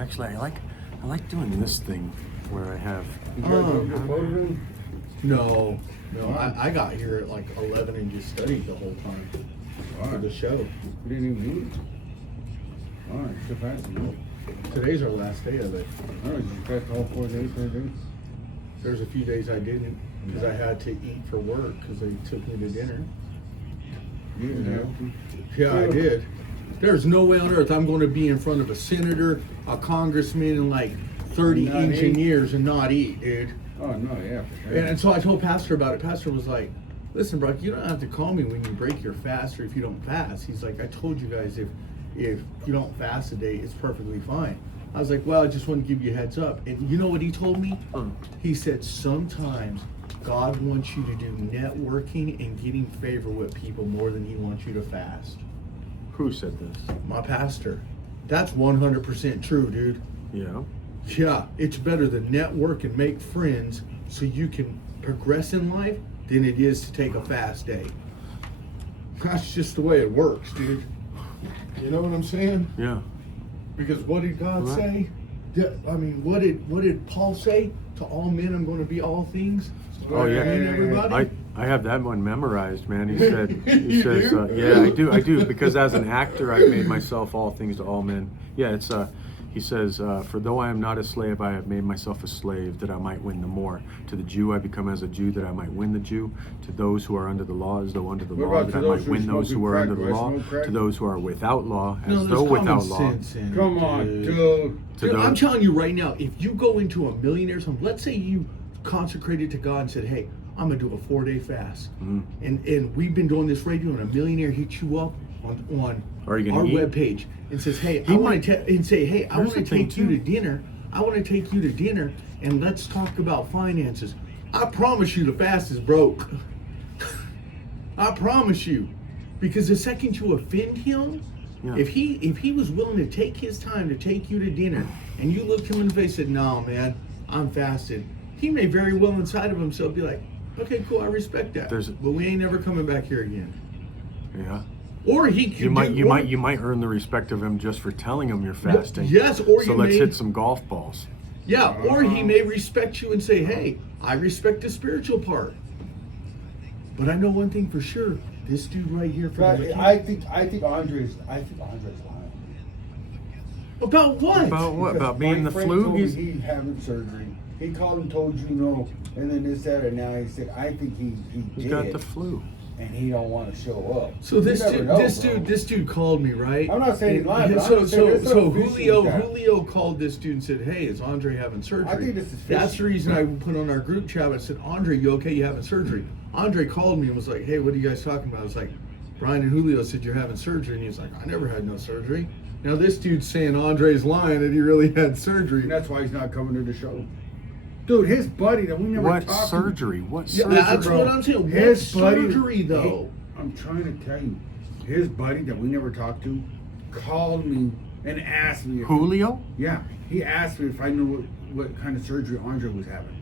Actually, I like doing this thing where I have. No, I got here at like 11 and just studied the whole time for the show. We didn't even do it. Alright, so fast. Today's our last day of it. Alright, you passed all 4 days, 3 days? There's a few days I didn't because I had to eat for work because they took me to dinner. You didn't have to. Yeah, I did. There's no way on earth I'm going to be in front of a senator, a congressman, and like 30 Not eat. engineers and not eat, dude. Oh, no, yeah, for sure. And so I told Pastor about it. Pastor was like, listen, Brock, you don't have to call me when you break your fast or if you don't fast. He's like, I told you guys if you don't fast a day, it's perfectly fine. I was like, well, I just want to give you a heads up. And you know what he told me? He said, sometimes God wants you to do networking and getting favor with people more than he wants you to fast. Who said this? My pastor. That's 100% true, dude. Yeah. Yeah, it's better to network and make friends so you can progress in life than it is to take a fast day. That's just the way it works, dude. You know what I'm saying? Yeah. Because what did God Right. say? I mean, what did Paul say? To all men, I'm going to be all things. Oh yeah. And everybody. I have that one memorized, man. He said, he You says, do? yeah, I do, because as an actor, I've made myself all things to all men. Yeah, it's he says, for though I am not a slave, I have made myself a slave that I might win the more. To the Jew, I become as a Jew that I might win the Jew. To those who are under the law, as though under the What law, about that I to those might who win those smoke who are crack? under the Do I law. smoke crack? To those who are without law, No, as there's though common without law. sense in it, Come on, dude. dude. To Dude, those- I'm telling you right now, if you go into a millionaire's home, let's say you consecrated to God and said, hey, I'm going to do a 4-day fast. And we've been doing this radio, and a millionaire hits you up on Are you our gonna eat? webpage and says, hey, He I might- want to and say, hey, I Here's want to the thing, take you to too. dinner. I want to take you to dinner, and let's talk about finances. I promise you the fast is broke. I promise you. Because the second you offend him, Yeah. if he was willing to take his time to take you to dinner, and you looked him in the face and said, no, man, I'm fasted, he may very well inside of himself be like, okay, cool, I respect that. But we ain't never coming back here again. Yeah. Or he could You might earn the respect of him just for telling him you're fasting. yes, or so you let's may- hit some golf balls. Yeah, or he may respect you and say, hey, I respect the spiritual part. But I know one thing for sure. This dude right here for But that I think Andre's lying. About what? About what? Because About being my the friend flu? told me He's he's having surgery. He called and told you no, and then this, that, and now he said, I think he he's did, got the flu. and he don't want to show up. So this You never dude, know, bro. this dude called me, right? I'm not saying he's lying, but I'm so just saying there's some fishy Julio with that. Julio called this dude and said, "Hey, is Andre having surgery?" I think this is That's fishy. the reason I put on our group chat. I said, "Andre, you okay? You having surgery?" Andre called me and was like, "Hey, what are you guys talking about?" I was like, "Brian and Julio said you're having surgery," and he was like, "I never had no surgery." Now this dude's saying Andre's lying and he really had surgery. And that's why he's not coming to the show. Dude, his buddy that we never What talked surgery? What Yeah, surgery? that's bro. what I'm saying. What His buddy- surgery though? I'm trying to tell you, his buddy that we never talked to called me and asked me. Julio? Yeah, he asked me if I knew what kind of surgery Andre was having.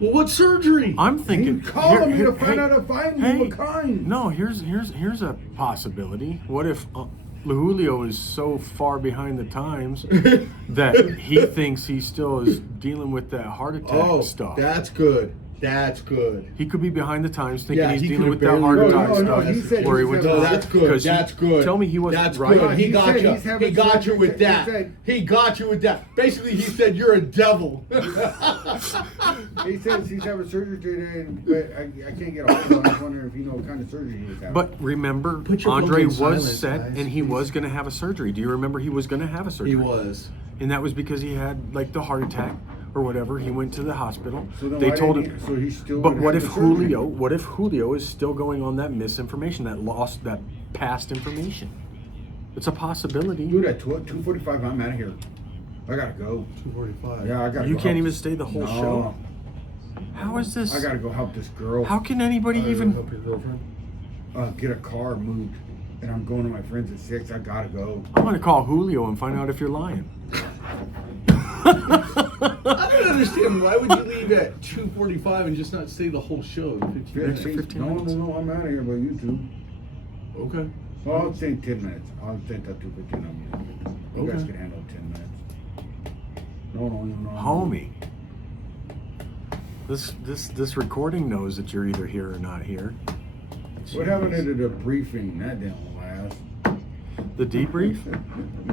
Well, what surgery? I'm thinking. He called me to find hey, out if I knew hey, what kind. No, here's a possibility. What if Julio is so far behind the times that he thinks he still is dealing with that heart attack stuff? That's good. That's good. He could be behind the times thinking Yeah, he's he dealing with could've that heart barely- attack No, stuff. he said where he he's went having- to No, that's good. 'cause That's good. Tell me he wasn't That's right. good. He He got said you. he's having He got you surgery. with He that. said- He got you with that. Basically, he said you're a devil. He says he's having surgery today, but I can't get a hold of him. I was wondering if you know what kind of surgery he was having. But remember, Put your Andre phone on was silent, set guys, and he please. was going to have a surgery. Do you remember he was going to have a surgery? He was. And that was because he had like the heart attack or whatever. He went to the hospital. So then They why told didn't him. he- so he's still But gonna what have if the surgery? Julio? What if Julio is still going on that misinformation, that past information? It's a possibility. Dude, at 2:45, I'm out of here. I gotta go. 245. Yeah, I gotta You go can't help- even stay the whole No. show. How is this? I gotta go help this girl. How can anybody even? Help your girlfriend. Get a car moved, and I'm going to my friends at 6. I gotta go. I'm gonna call Julio and find out if you're lying. I don't understand. Why would you leave at 2:45 and just not stay the whole show? 15 Extra minutes? 15 minutes. No, I'm out of here by YouTube. Okay. Well, I'll stay 10 minutes. I'll stay till 2:15. You guys Okay. can handle 10 minutes. No. Homie. This recording knows that you're either here or not here. What happened to the briefing? That didn't last. The debrief?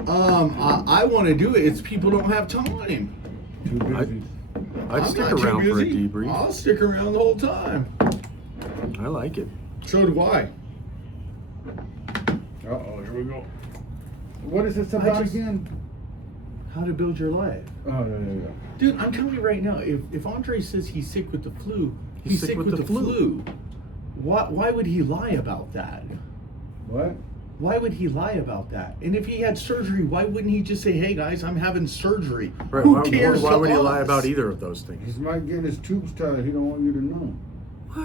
I want to do it. It's people don't have time. Too busy. I'd I'm stick not too around for a busy. debrief. I'll stick around the whole time. I like it. So do I. Uh-oh, here we go. What is this about just- again? How to build your life. Oh, yeah. Dude, I'm telling you right now, if Andre says he's sick with the flu, He's sick with the flu. Why would he lie about that? What? Why would he lie about that? And if he had surgery, why wouldn't he just say, "Hey guys, I'm having surgery"? Right, Who why, cares? why to would he lie us? about either of those things? He might get his tubes tied. He don't want you to know.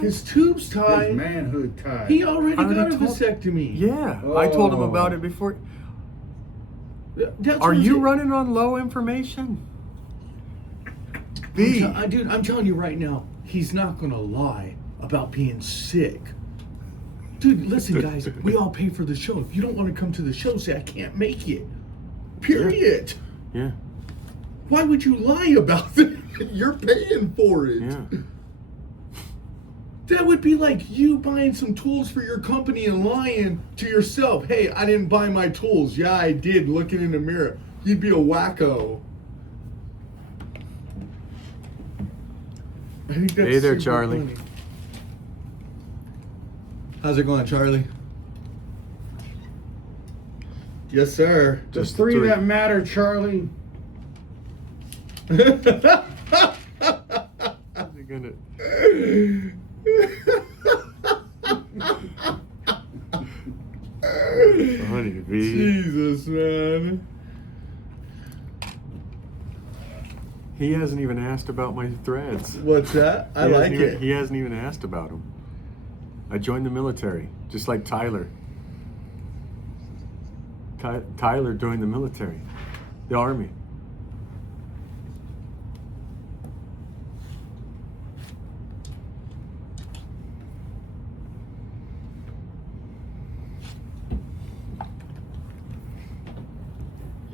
His tubes tied. His manhood tied. He already I already got a told- vasectomy. Yeah, I told him Oh. about it before. That's Are what you I'm running on low information? saying. B. Dude, I'm telling you right now, he's not gonna lie about being sick. Dude, listen, guys, we all pay for the show. If you don't want to come to the show, say I can't make it. Period. Yeah, Why would you lie about that? You're paying for it. yeah. That would be like you buying some tools for your company and lying to yourself. Hey, I didn't buy my tools. Yeah, I did. Looking in the mirror. You'd be a wacko. I think that's Hey there, super Charlie. funny. How's it going, Charlie? Yes, sir. The three that matter, Charlie. You're gonna. Funny, B. Jesus, man. He hasn't even asked about my threads. What's that? I He like hasn't even- it. He hasn't even asked about them. I joined the military, just like Tyler. Tyler joined the military, the army.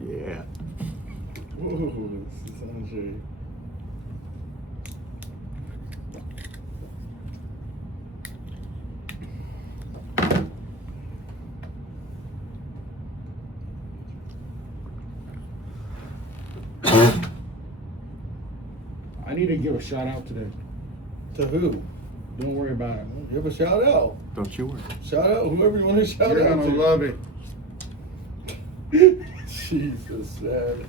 Yeah. Whoa, this is Andre. I need to give a shout out today. To who? Don't worry about it. Give a shout out. Don't you worry. Shout out whoever you want to shout You're out gonna to. love it. Jesus, man.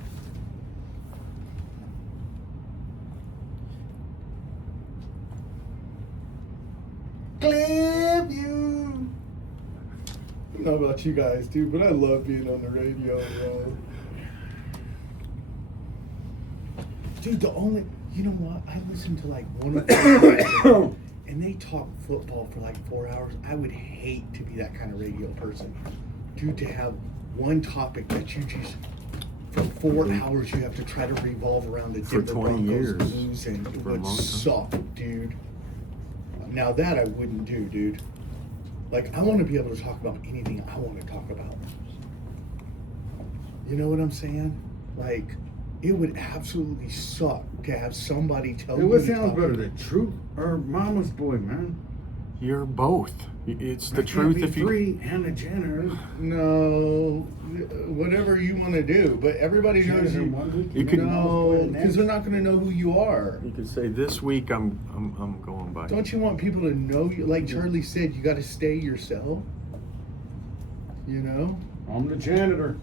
Clip you. I don't know about you guys, dude, but I love being on the radio, bro. Dude, you know what? I listen to like one of them, and they talk football for like 4 hours. I would hate to be that kind of radio person. Dude, to have one topic that you just, for 4 hours, you have to try to revolve around the For Denver 20 Broncos years. losing. It For a would long time. suck, dude. Now that I wouldn't do, dude. Like, I want to be able to talk about anything I want to talk about. You know what I'm saying? Like, it would absolutely suck to have somebody tell Hey, me. what to sounds talk- better, the truth or Mama's boy, man? You're both. It's the I can't truth be if you. free and a janitor. No, whatever you want to do, but everybody knows Janitor you. one week, You could- Mama's boy No, the because next. they're not going to know who you are. You could say this week I'm going by. Don't you want people to know you? Like Charlie said, you got to stay yourself. You know? I'm the janitor.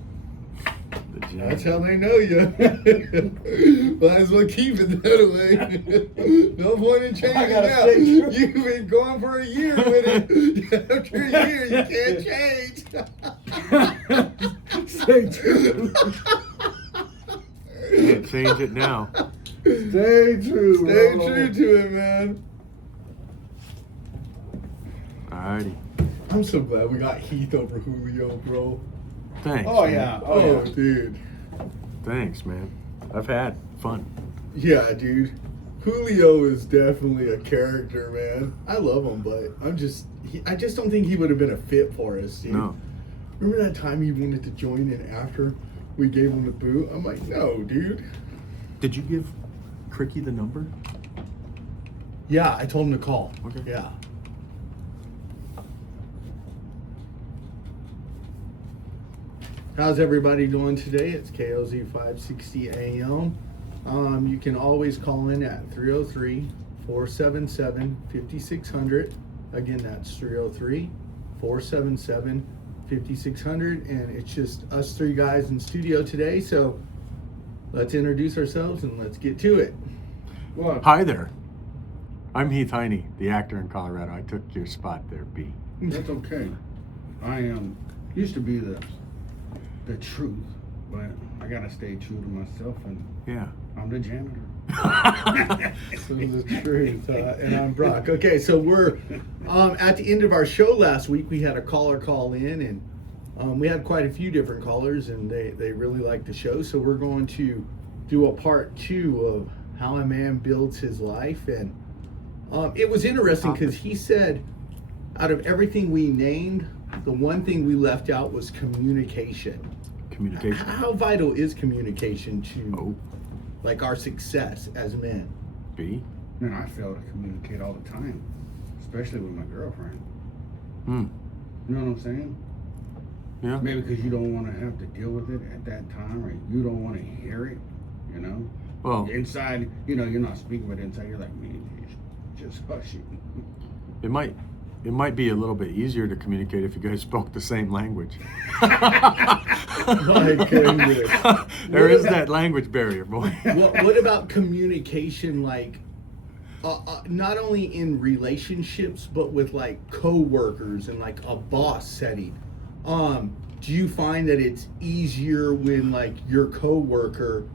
The That's janitor. how they know you. Might as well keep it that way. No point in changing I gotta now. stay true. You've been going for a year with it. After a year, you can't change. Stay true. Can't change it now. Stay true. Stay bro. true to it, man. Alrighty. I'm so glad we got Heath over Julio, bro. Thanks. Oh man. yeah. Oh, Oh yeah. dude. Thanks, man. I've had fun. Yeah, dude. Julio is definitely a character, man. I love him, but I just don't think he would have been a fit for us, dude. No. Remember that time he wanted to join in after we gave him the boot? I'm like, no, dude. Did you give Cricky the number? Yeah, I told him to call. Okay. Yeah. How's everybody doing today? It's KOZ 560 AM. You can always call in at 303-477-5600. Again, that's 303-477-5600. And it's just us three guys in studio today. So let's introduce ourselves and let's get to it. Well, Hi there. I'm Heath Heine, the actor in Colorado. I took your spot there, B. that's okay. I used to be the truth, but I gotta stay true to myself, and Yeah. I'm the janitor. So the truth, and I'm Brock. Okay, so we're at the end of our show last week. We had a caller call in, and we had quite a few different callers, and they really liked the show. So we're going to do a part 2 of how a man builds his life, and it was interesting because he said, out of everything we named, the one thing we left out was communication. Communication. How vital is communication to Oh, like our success as men? B. Man, I fail to communicate all the time, especially with my girlfriend. Hmm. You know what I'm saying? Yeah. Maybe because you don't want to have to deal with it at that time, or you don't want to hear it, you know? Well, Inside, you're not speaking, but inside you're like, man, just hush it. it might be a little bit easier to communicate if you guys spoke the same language. My goodness. There is that language barrier, boy. What about communication, like not only in relationships but with like co-workers and like a boss setting? Do you find that it's easier when like your co-worker,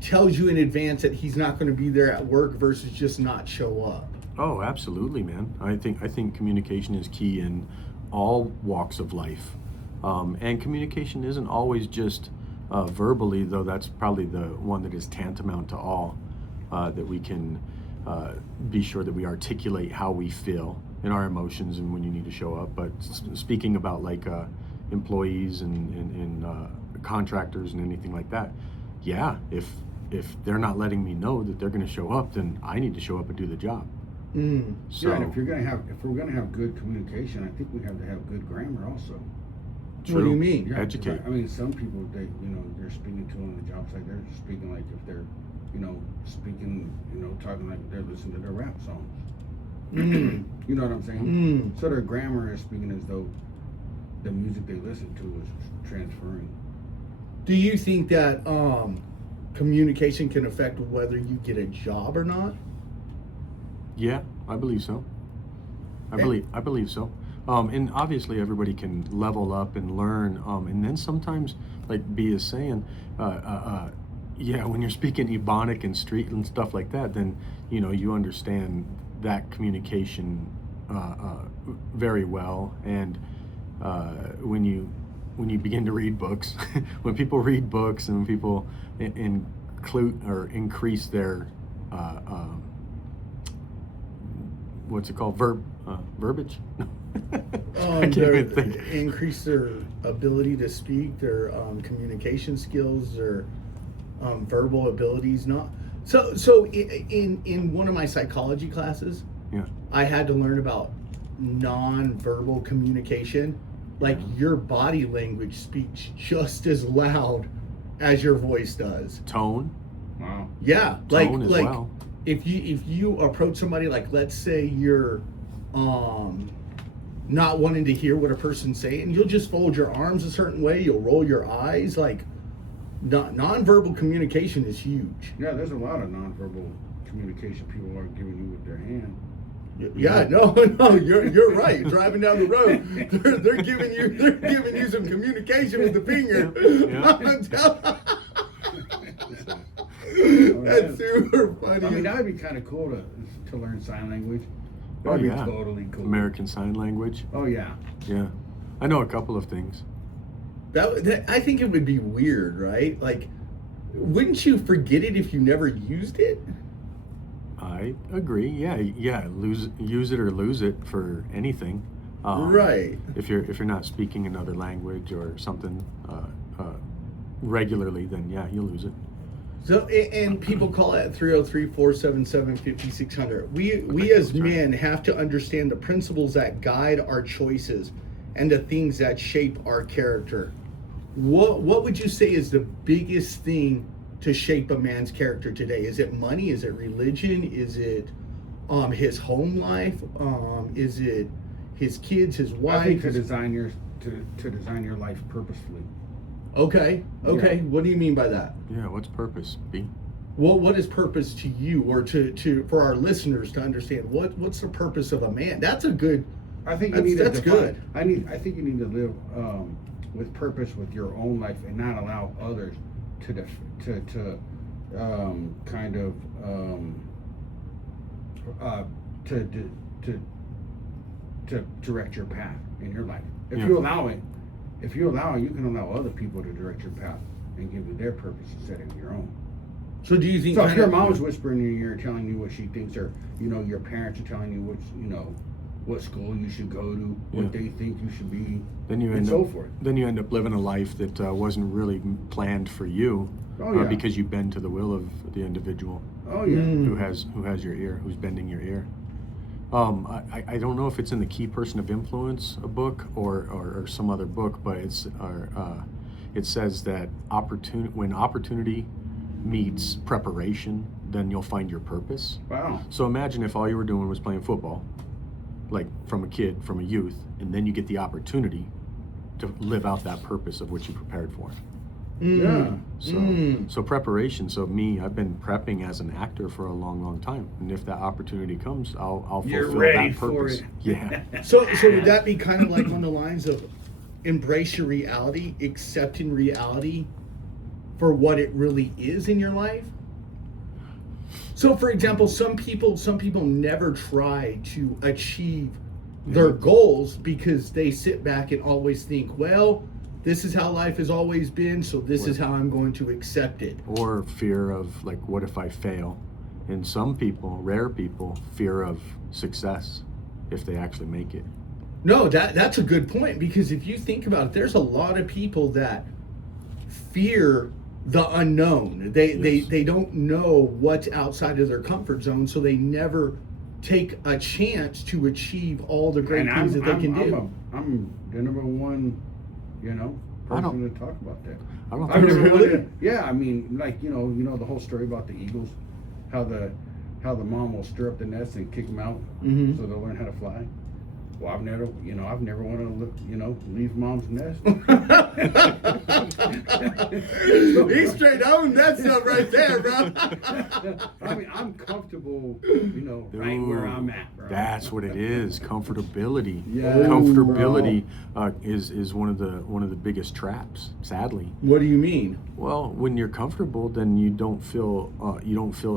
tells you in advance that he's not going to be there at work versus just not show up? Oh, absolutely, man. I think communication is key in all walks of life, and communication isn't always just verbally, though. That's probably the one that is tantamount to all. That we can be sure that we articulate how we feel and our emotions, and when you need to show up. But speaking about like employees and contractors and anything like that, yeah. If they're not letting me know that they're going to show up, then I need to show up and do the job. So, Yeah, and if we're gonna have good communication, I think we have to have good grammar also. true. What do you mean? Yeah, 'cause Educate. I mean, some people they're speaking to on the job site. They're speaking like if they're, speaking, talking like they're listening to their rap songs. Mm. You know what I'm saying? Mm. So their grammar is speaking as though the music they listen to is transferring. Do you think that communication can affect whether you get a job or not? Yeah, I believe so. I believe so. And obviously everybody can level up and learn. And then sometimes, like B is saying, yeah, when you're speaking Ebonic and street and stuff like that, then you understand that communication very well. And when you begin to read books, when people read books and when people include or increase their what's it called? Verbiage? I can't even think. Increase their ability to speak, their communication skills, their verbal abilities. So in one of my psychology classes, Yeah. I had to learn about non-verbal communication. Like your body language speaks just as loud as your voice does. Tone. Wow. Yeah, Tone as like well. if you approach somebody, like let's say you're not wanting to hear what a person's saying, you'll just fold your arms a certain way, you'll roll your eyes. Like non-verbal communication is huge. Yeah, there's a lot of nonverbal communication people are giving you with their hand. Yeah, no, you're right. Driving down the road, they're giving you some communication with the finger. That's super funny. I mean, that would be kind of cool to learn sign language. That Oh would yeah. be totally cool. American Sign Language. Oh yeah. Yeah. I know a couple of things. That I think it would be weird, right? Like, wouldn't you forget it if you never used it? I agree. Yeah. Use it or lose it for anything. Right. If you're not speaking another language or something, regularly, then yeah, you lose it. So, and people call it 303-477-5600. We as men have to understand the principles that guide our choices and the things that shape our character. What would you say is the biggest thing to shape a man's character today? Is it money? Is it religion? Is it his home life? Is it his kids, his wife? I think to design your life purposefully. Okay. Yeah. What do you mean by that? Yeah, what's purpose? B. What is purpose to you, or to for our listeners to understand what's the purpose of a man? That's a good. I think That's good. I think you need to live with purpose with your own life and not allow others to direct your path in your life. If Yeah. you allow it, you can allow other people to direct your path and give you their purpose instead of your own. So do you think? So if your mom's whispering in your ear, telling you what she thinks, or your parents are telling you what school you should go to, what they think you should be, Then you and end so up forth. then you end up living a life that wasn't really planned for you, Oh, yeah. because you bend to the will of the individual Oh yeah. who has your ear, who's bending your ear. I don't know if it's in the Key Person of Influence, a book, or some other book, but it says that when opportunity meets preparation, then you'll find your purpose. Wow. So imagine if all you were doing was playing football, like from a youth, and then you get the opportunity to live out that purpose of what you prepared for. Yeah. So preparation. So I've been prepping as an actor for a long time, and if that opportunity comes, I'll You're fulfill ready that for purpose. it. Yeah. So would that be kind of like on the lines of embrace your reality, accepting reality for what it really is in your life? So for example, some people never try to achieve their goals because they sit back and always think, well, this is how life has always been, so this is how I'm going to accept it. Or fear of, like, what if I fail? And some people, rare people, fear of success if they actually make it. No, that's a good point, because if you think about it, there's a lot of people that fear the unknown. They don't know what's outside of their comfort zone, so they never take a chance to achieve all the great things that they can do. I'm the number one, person to talk about that. I don't I've think never really? wanted. Yeah, I mean, like the whole story about the eagles, how the mom will stir up the nest and kick them out Mhm. so they'll learn how to fly. Well, I've never wanted to leave mom's nest. He straight owned that stuff right there, bro. I mean, I'm comfortable, right where I'm at, bro. That's what it is. Comfortability. Yeah. Comfortability is one of the biggest traps, sadly. What do you mean? Well, when you're comfortable, then you don't feel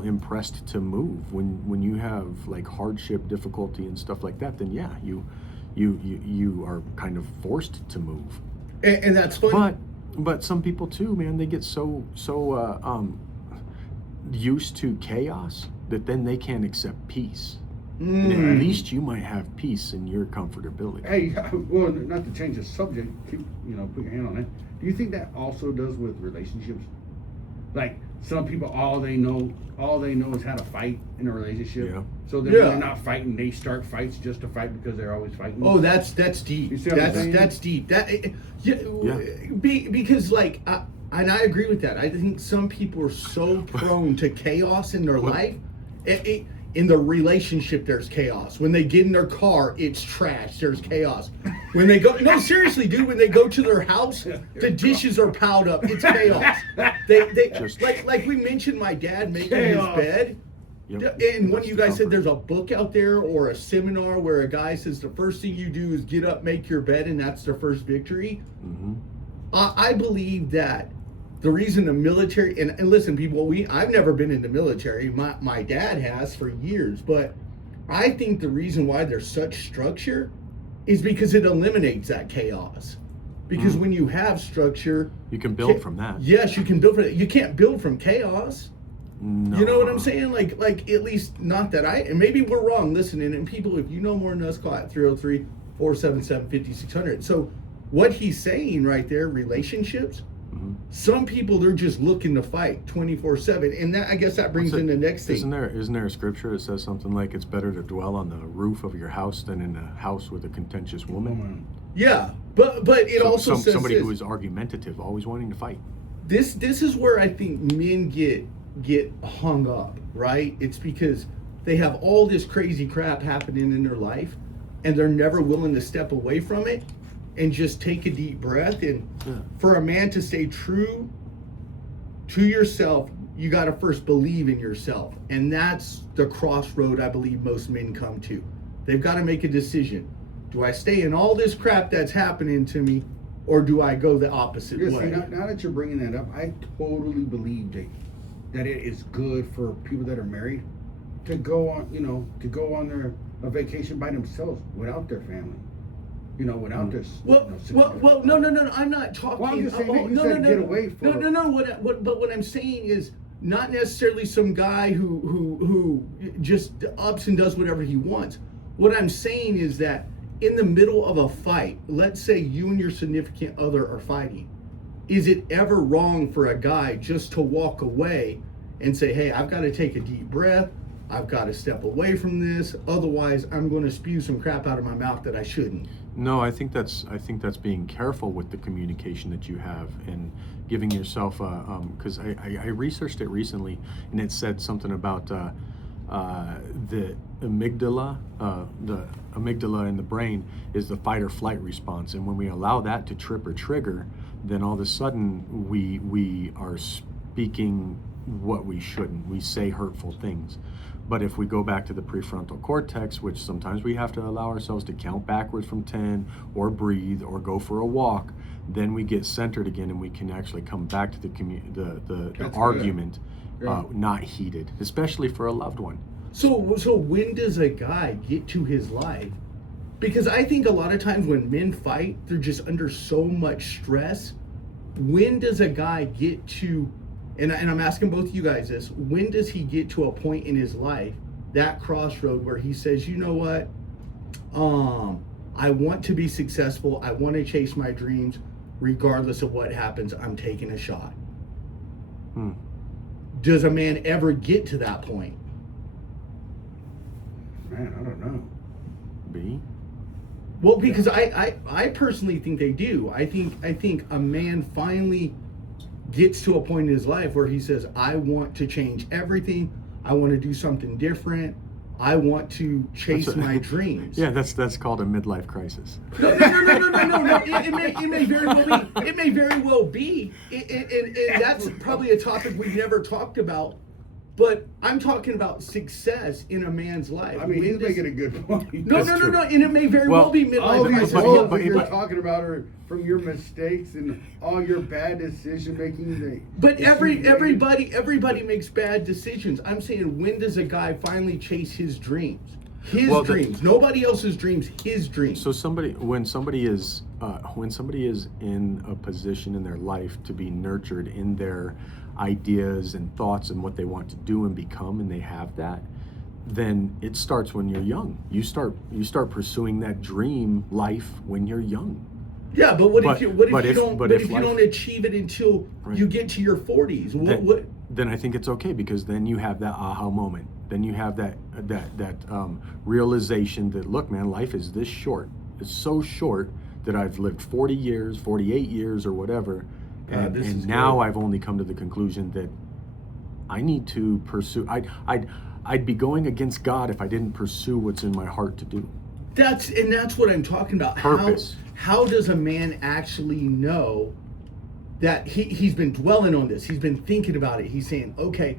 impressed to move. When you have like hardship, difficulty, and stuff like that, then yeah, you are kind of forced to move. And that's fun. But some people too, man, they get so used to chaos that then they can't accept peace. And at least you might have peace in your comfortability. Hey, well, not to change the subject, put your hand on it. Do you think that also does with relationships? Like some people, all they know is how to fight in a relationship. Yeah. So then when they're not fighting, they start fights just to fight because they're always fighting. Oh, that's deep. You see what I'm saying? That's deep. Because like, and I agree with that. I think some people are so prone to chaos in their life. In the relationship, there's chaos. When they get in their car, it's trash. There's chaos. When they go, no, seriously, dude. When they go to their house, the dishes are piled up. It's chaos. They like we mentioned, my dad making Chaos. his bed. Yep. And one of That's you the guys said comfort. there's a book out there or a seminar where a guy says the first thing you do is get up, make your bed, and that's their first victory. Mm-hmm. I believe that the reason the military, and listen, people, I've never been in the military. My dad has for years, but I think the reason why there's such structure is because it eliminates that chaos. Because when you have structure, You can build from that. yes, you can build from it. You can't build from chaos. No. You know what I'm saying? Like at least not that and maybe we're wrong listening. And people, if you know more than us, call at 303-477-5600. So what he's saying right there, relationships, Mhm. Some people, they're just looking to fight 24/7, and that, I guess that brings in the next thing. Isn't there a scripture that says something like it's better to dwell on the roof of your house than in a house with a contentious woman? Yeah, but it also says somebody this. who is argumentative, always wanting to fight. This is where I think men get hung up, right? It's because they have all this crazy crap happening in their life, and they're never willing to step away from it and just take a deep breath. And for a man to stay true to yourself, you got to first believe in yourself, and that's the crossroad I believe most men come to. They've got to make a decision. Do I stay in all this crap that's happening to me, or do I go the opposite Yeah, way? see, now that you're bringing that up, I totally believe that it is good for people that are married to go on, a vacation by themselves without their family, without their. No. I'm not talking. Well, I'm just saying that you no, said no, get no, away from. no. What I'm saying is not necessarily some guy who just ups and does whatever he wants. What I'm saying is that in the middle of a fight, let's say you and your significant other are fighting, is it ever wrong for a guy just to walk away and say, hey, I've got to take a deep breath, I've got to step away from this, otherwise I'm going to spew some crap out of my mouth that I shouldn't? No, I think that's being careful with the communication that you have and giving yourself because I researched it recently, and it said something about the amygdala. The amygdala in the brain is the fight or flight response, and when we allow that to trip or trigger, then all of a sudden we are speaking what we shouldn't. We say hurtful things. But if we go back to the prefrontal cortex, which sometimes we have to allow ourselves to count backwards from 10 or breathe or go for a walk, then we get centered again and we can actually come back to the argument, not heated, especially for a loved one. So when does a guy get to his life? Because I think a lot of times when men fight, they're just under so much stress. When does a guy get to, and I'm asking both of you guys this, when does he get to a point in his life, that crossroad where he says, you know what, I want to be successful, I want to chase my dreams, regardless of what happens, I'm taking a shot. Does a man ever get to that point? Man, I don't know. B? Well, because I personally think they do. I think a man finally gets to a point in his life where he says, I want to change everything. I want to do something different. I want to chase my dreams. Yeah, that's called a midlife crisis. No. It may very well be. It may very well be. And that's probably a topic we've never talked about. But I'm talking about success in a man's life. I mean, he's making a good point. No. And it may very well be midlife All these crisis. goals that you're talking about are from your mistakes and all your bad decision making. But everybody makes bad decisions. I'm saying, when does a guy finally chase his dreams? His dreams. Nobody else's dreams, his dreams. So when somebody is in a position in their life to be nurtured in their ideas and thoughts and what they want to do and become, and they have that, then it starts when you're young. You start pursuing that dream life when you're young. Yeah, but what if you don't achieve it until you get to your 40s? Then I think it's okay, because then you have that aha moment. Then you have that realization that, look, man, life is this short. It's so short that I've lived 40 years, 48 years, or whatever. And now I've only come to the conclusion that I need to pursue. I'd be going against God if I didn't pursue what's in my heart to do. That's what I'm talking about. Purpose. How does a man actually know that he's been dwelling on this? He's been thinking about it. He's saying, okay,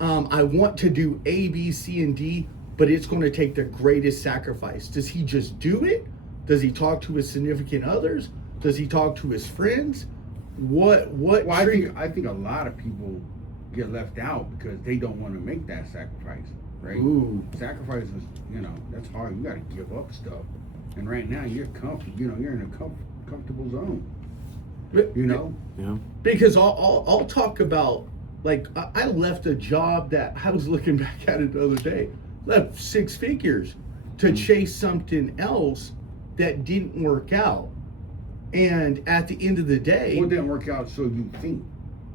I want to do A, B, C, and D, but it's going to take the greatest sacrifice. Does he just do it? Does he talk to his significant others? Does he talk to his friends? Well, I think a lot of people get left out because they don't want to make that sacrifice, right? Ooh. Sacrifice is, that's hard. You got to give up stuff, and right now you're comfortable. You're in a comfortable zone. Yeah. Because I'll talk about, like, I left a job that I was looking back at it the other day. Left 6 figures to chase something else that didn't work out. And at the end of the day, Well, it didn't work out, so you think.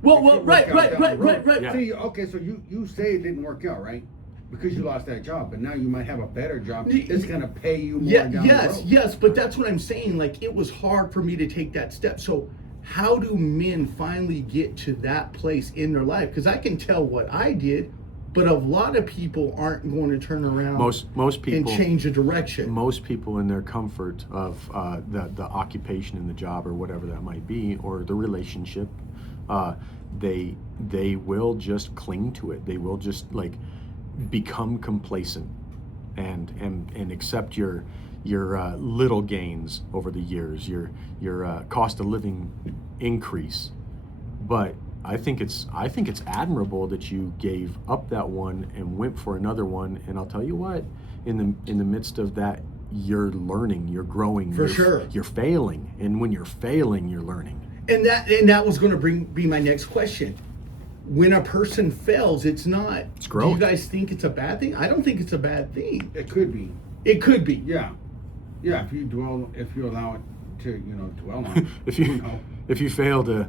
well, It well, could right, work out right, down the right, road. right, right. Yeah. See, okay, so you say it didn't work out, right? Because you lost that job, but now you might have a better job. Y- It's gonna pay you more Yeah, down the yes, road. yes, but that's what I'm saying. Like, it was hard for me to take that step. So, how do men finally get to that place in their life? Because I can tell what I did, but a lot of people aren't going to turn around Most and people change the direction. most people in their comfort of the occupation and the job or whatever that might be, or the relationship, they will just cling to it. They will just like become complacent and accept your little gains over the years, your cost of living increase. But I think it's admirable that you gave up that one and went for another one. And I'll tell you what, in the midst of that, you're learning, you're growing, For sure. you're failing, and when you're failing, you're learning. And that was going to be my next question. When a person fails, it's not. It's Do growth. you guys think it's a bad thing? I don't think it's a bad thing. It could be. It could be. Yeah. If you allow it to, dwell on it. If you if you fail to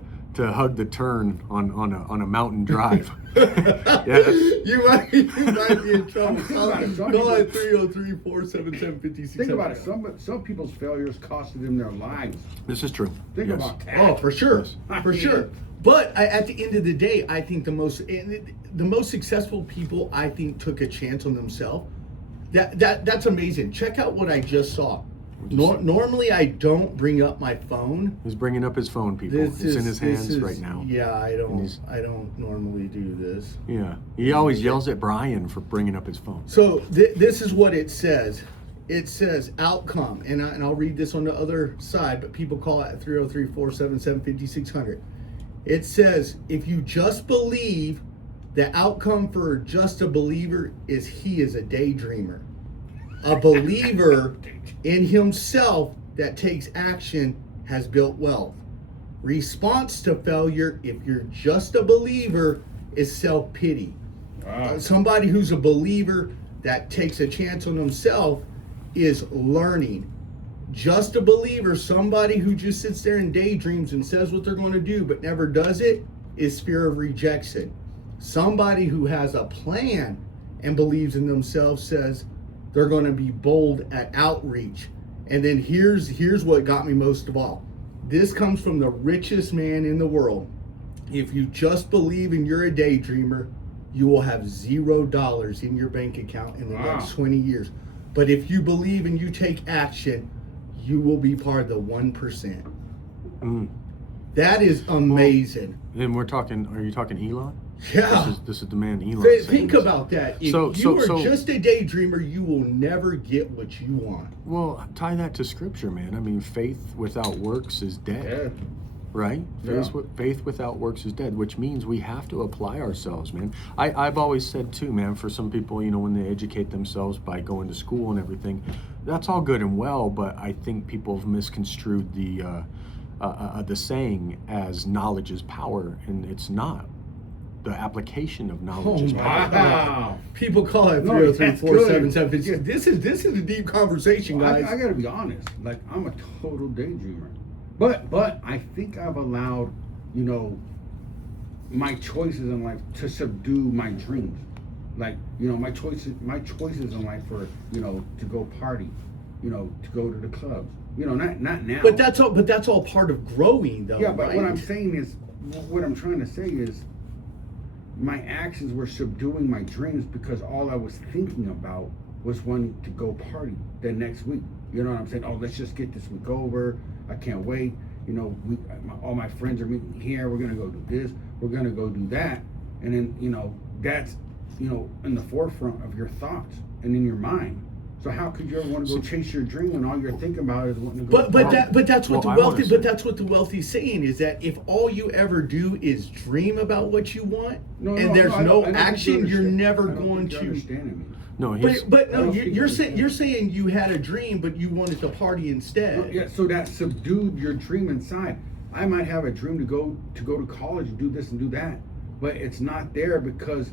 hug the turn on a mountain drive, yeah, that's, You might be in trouble. Think about it, some Call at people- 303-477-5600. Think about it. Some people's failures costed them their lives. this is true. Think Yes. about that. Oh, for sure, Yes. for sure. But at the end of the day, I think the most successful people, I think, took a chance on themselves. That's amazing. Check out what I just saw. Normally, I don't bring up my phone. He's bringing up his phone, people. It's in his hands right now. Yeah, I And he's- don't normally do this. Yeah, he always yells at Brian for bringing up his phone. So this is what it says. It says outcome, and I'll read this on the other side, but people call it 303-477-5600. It says, if you just believe, the outcome for just a believer is he is a daydreamer. A believer in himself that takes action has built wealth. Response to failure, if you're just a believer, is self-pity. Wow. Somebody who's a believer that takes a chance on himself is learning. Just a believer, somebody who just sits there and daydreams and says what they're going to do but never does it, is fear of rejection. Somebody who has a plan and believes in themselves says they're going to be bold at outreach. And then here's what got me most of all. This comes from the richest man in the world. If you just believe and you're a daydreamer, you will have $0 in your bank account in the Wow. next 20 years. But if you believe and you take action, you will be part of the 1%. Mm. That is amazing. And we're talking. Are you talking Elon? Yeah. This is the man Elon. saying Think this. about that. If So- you so- are so- just a daydreamer, you will never get what you want. Well, tie that to scripture, man. I mean, faith without works is dead. Yeah. Right? Yeah. Faith without works is dead, which means we have to apply ourselves, man. I've always said too, man, for some people, when they educate themselves by going to school and everything, that's all good and well, but I think people have misconstrued the saying as knowledge is power, and it's not. The application of knowledge is Oh, power. my Wow. People call it No, that's 303-477. good. This is a deep conversation, Well, guys. I gotta be honest. Like, I'm a total daydreamer, but I think I've allowed, my choices in life to subdue my dreams. Like, my choices in life for, to go party, to go to the clubs. Not now. But that's all part of growing, though. Yeah, but right? what I'm saying is, what I'm trying to say is, my actions were subduing my dreams because all I was thinking about was wanting to go party the next week. You know what I'm saying? Oh, let's just get this week over. I can't wait. All my friends are meeting here. We're gonna go do this. We're gonna go do that. And then that's in the forefront of your thoughts and in your mind. So how could you ever want to go chase your dream when all you're thinking about is wanting to go? But that's what Well, the I wealthy. wanna But say- that's what the wealthy's saying is that if all you ever do is dream about what you want, and there's I no don't think action, you're understand- never I don't going think you're to. understanding me. No, he's. But I no, don't you're think saying you're you had a dream, but you wanted to party instead. No, yeah, so that subdued your dream inside. I might have a dream to go to college and do this and do that, but it's not there because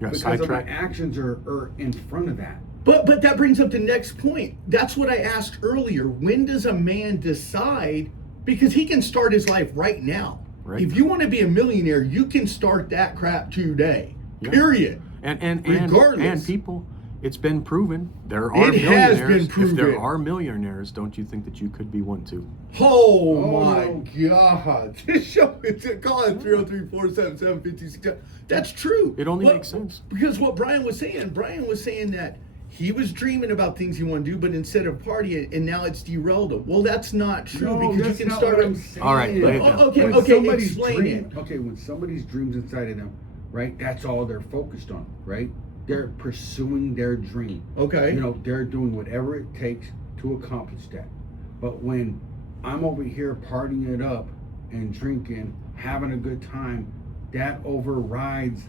Yeah, of my sidetrack. actions are in front of that. But that brings up the next point. That's what I asked earlier. When does a man decide Because he can start his life right now. Right. If you want to be a millionaire, you can start that crap today. Yeah. Period. And Regardless. people, it's been proven there It are has millionaires. been proven. If there are millionaires, don't you think that you could be one too? Oh, Oh, my no. God. This show is call it 303-477-56. That's true. It only makes sense. Because what Brian was saying that he was dreaming about things he wanted to do, but instead of partying, and now it's derailed him. Well, that's not true No, because that's you can not start what a- I'm saying. All right, lay it down. Okay, When okay, somebody's explain dream, it. Okay, when somebody's dreams inside of them, right? That's all they're focused on, right? They're pursuing their dream. Okay. You know, they're doing whatever it takes to accomplish that. But when I'm over here partying it up and drinking, having a good time, that overrides.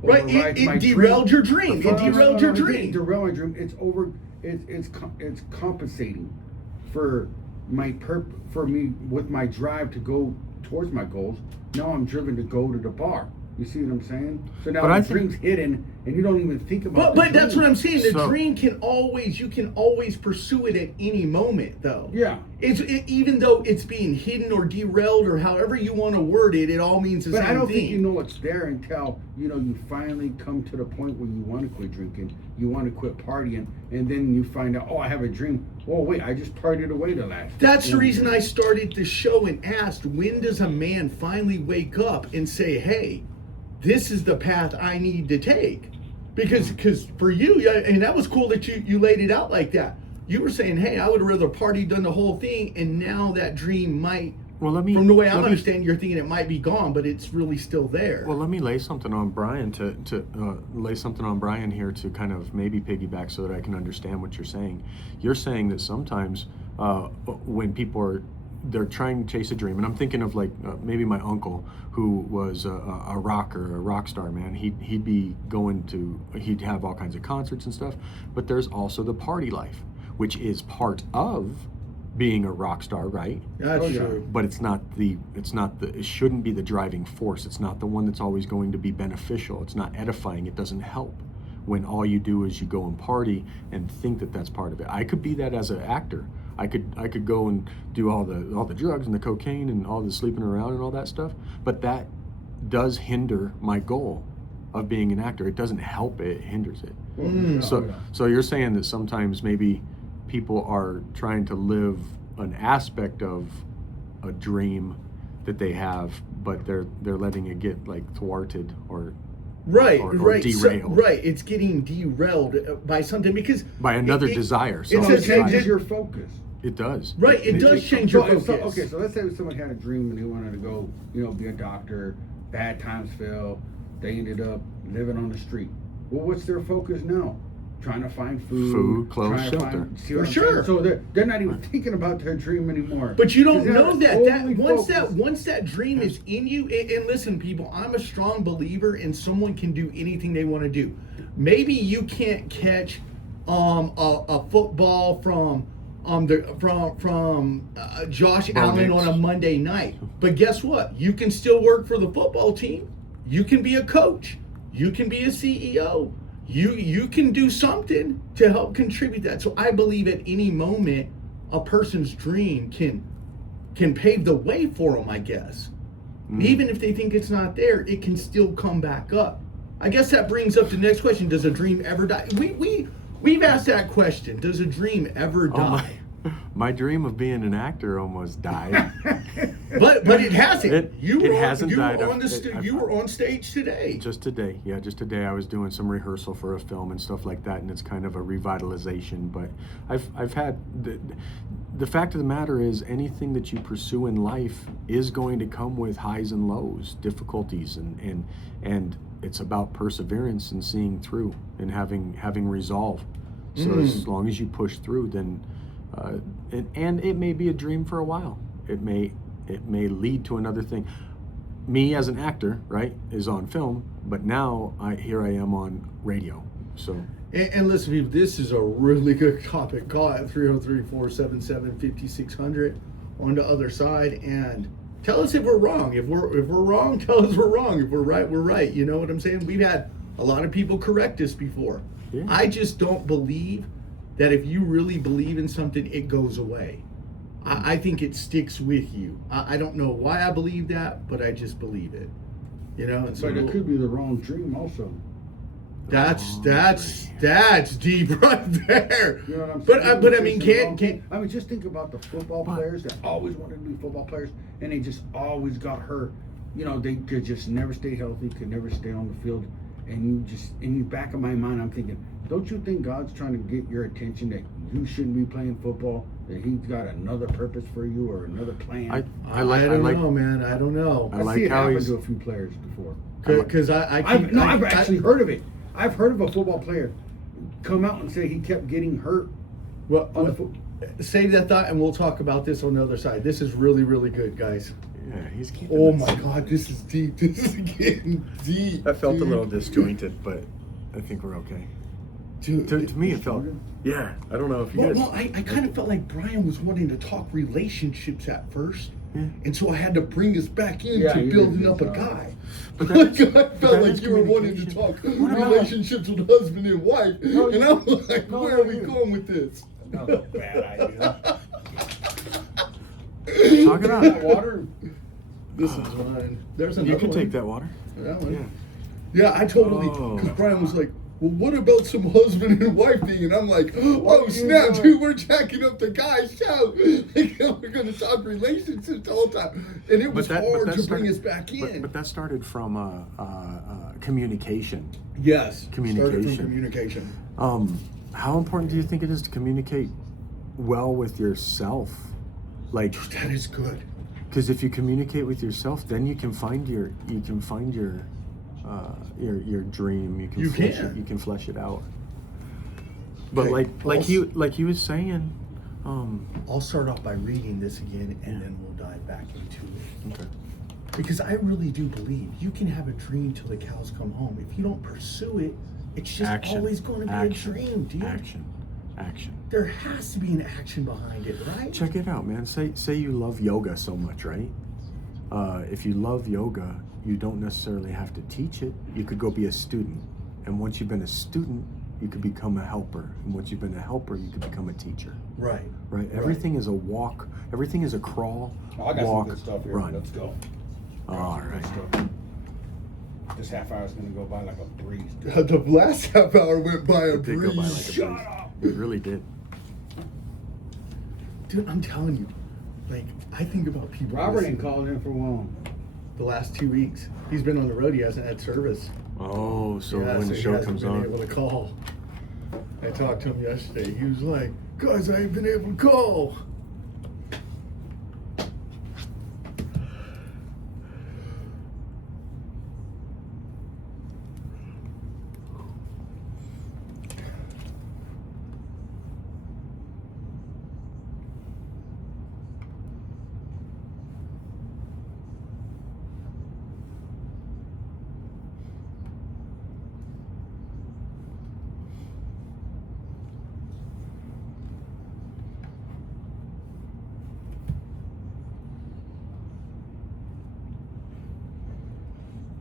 Right, overrides it my derailed dream. your dream. It derailed your It didn't dream. derail my dream. It's compensating for for me with my drive to go towards my goals. Now I'm driven to go to the bar. You see what I'm saying? So now But I the think- dream's hidden, and you don't even think about. But that's what I'm saying. The So- dream you can always pursue it at any moment, though. Yeah. Even though it's being hidden or derailed or however you want to word it, it all means the But same I don't thing. think you know it's there until you finally come to the point where you want to quit drinking, you want to quit partying, and then you find out, oh, I have a dream. Oh wait, I just partied away the last. That's the reason I started the show and asked, when does a man finally wake up and say, hey, this is the path I need to take? Because for you, yeah, and that was cool that you laid it out like that. You were saying, hey, I would have rather party done the whole thing, and now that dream might, Well, from the way I understand, you're thinking it might be gone, but it's really still there. Well, let me lay something on Brian lay something on Brian here to kind of maybe piggyback so that I can understand what you're saying. You're saying that sometimes when people they're trying to chase a dream, and I'm thinking of like maybe my uncle who was a rocker, a rock star, man. He'd be he'd have all kinds of concerts and stuff, but there's also the party life, which is part of being a rock star, right? That's Oh, yeah. true. But it shouldn't be the driving force. It's not the one that's always going to be beneficial. It's not edifying. It doesn't help when all you do is you go and party and think that that's part of it. I could be that as an actor. I could go and do all the drugs and the cocaine and all the sleeping around and all that stuff, but that does hinder my goal of being an actor. It doesn't help it hinders it. So you're saying that sometimes maybe people are trying to live an aspect of a dream that they have, but they're letting it get like thwarted or Right, or right, derailed. right. It's getting derailed by something because by another it- desire. it So says- it changes it- your focus. It does. Right, it does change your So, focus. okay, so let's say someone had a dream and they wanted to go, be a doctor. Bad times fell. They ended up living on the street. Well, what's their focus now? Trying to find food, clothes, trying to shelter. see what For I'm sure. saying? So they're not even thinking about their dream anymore. But you don't 'Cause know they're that totally focused. once that dream is in you, and listen, people, I'm a strong believer in someone can do anything they want to do. Maybe you can't catch a football from Josh Bo Allen Nix. on a Monday night, but guess what? You can still work for the football team. You can be a coach. You can be a CEO. You can do something to help contribute that. So I believe at any moment a person's dream can pave the way for them, I guess. Even if they think it's not there, it can still come back up. I guess that brings up the next question. Does a dream ever die? We've asked that question. Does a dream ever die? My dream of being an actor almost died. But it hasn't. It hasn't died. You were on stage today. Just today, just today I was doing some rehearsal for a film and stuff like that, and it's kind of a revitalization. But I've had the fact of the matter is anything that you pursue in life is going to come with highs and lows, difficulties, and it's about perseverance and seeing through and having resolve. So as long as you push through, then and it may be a dream for a while. It may lead to another thing. Me as an actor, right, is on film, but now here I am on radio. So And listen, people, this is a really good topic. Call at 303-477-5600 on the other side and tell us if we're wrong. If we're wrong, tell us we're wrong. If we're right, we're right. You know what I'm saying? We've had a lot of people correct us before. Yeah. I just don't believe that if you really believe in something, it goes away. I think it sticks with you. I don't know why I believe that, but I just believe it. You know, and so But it could be the wrong dream also. that's Oh, deep right there. You know what I'm But saying? but I It's mean, just the wrong can't thing. I mean, just think about the football But- players that always wanted to be football players, and they just always got hurt. You know, they could just never stay healthy, could never stay on the field. And you just, in the back of my mind, I'm thinking, don't you think God's trying to get your attention that you shouldn't be playing football? That He's got another purpose for you or another plan? I like know, man. I don't know. I I like see it how happen he's- to a few players before. Because I've actually heard of it. I've heard of a football player come out and say he kept getting hurt Well, on the foot. save that thought, and we'll talk about this on the other side. This is really, really good, guys. Yeah, he's keeping. Oh it my simple. God, this is deep. This is getting deep. That felt a dude. little disjointed, but I think we're okay. Dude, To me, it felt. Yeah, I don't know if you Well, guys. I kind of felt like Brian was wanting to talk relationships at first, Yeah. and so I had to bring us back into Yeah, you did building good up a job. guy. But Like, that- I but felt that like is you were wanting to communication. talk What about- relationships with husband and wife, No, and you- I'm like, no, where no, are we you- going with this? That was a bad idea. Talk it That out. water. This is mine. There's another You can one. take that water. That one. Yeah. Yeah, I totally. Oh. Because Brian was like, "Well, what about some husband and wife thing?" And I'm like, "Oh What are you snap, doing? dude, we're jacking up the guy's show. We're gonna talk relationships the whole time." And it was hard to bring started- us back in. But that started from communication. Yes, started from Communication. communication. How important do you think it is to communicate well with yourself? Like, That is good. because if you communicate with yourself, then you can find your dream. You flesh can. It, you can flesh it out. But Okay, like he was saying, I'll start off by reading this again, and then we'll dive back into it. okay. Because I really do believe you can have a dream till the cows come home. If you don't pursue it, it's just Action. always going to be Action. a dream, dude. Action. There has to be an action behind it, right? Check it out, man. Say you love yoga so much, right? If you love yoga, you don't necessarily have to teach it. You could go be a student, and once you've been a student, you could become a helper, and once you've been a helper, you could become a teacher. Right. Right? Everything is a walk. Everything is a crawl, Oh, I got walk, some good stuff here. run. Let's go. All right. Let's go. This half hour is gonna go by like a breeze. The last half hour went by a It did go by like a breeze. breeze. It really did. Dude, I'm telling you, like, I think about people. Robert listening ain't called in for long. the last 2 weeks. He's been on the road. He hasn't had service. Oh, so Yeah, when the he show hasn't comes been on, able to call. I talked to him yesterday. He was like, "Guys, I ain't been able to call."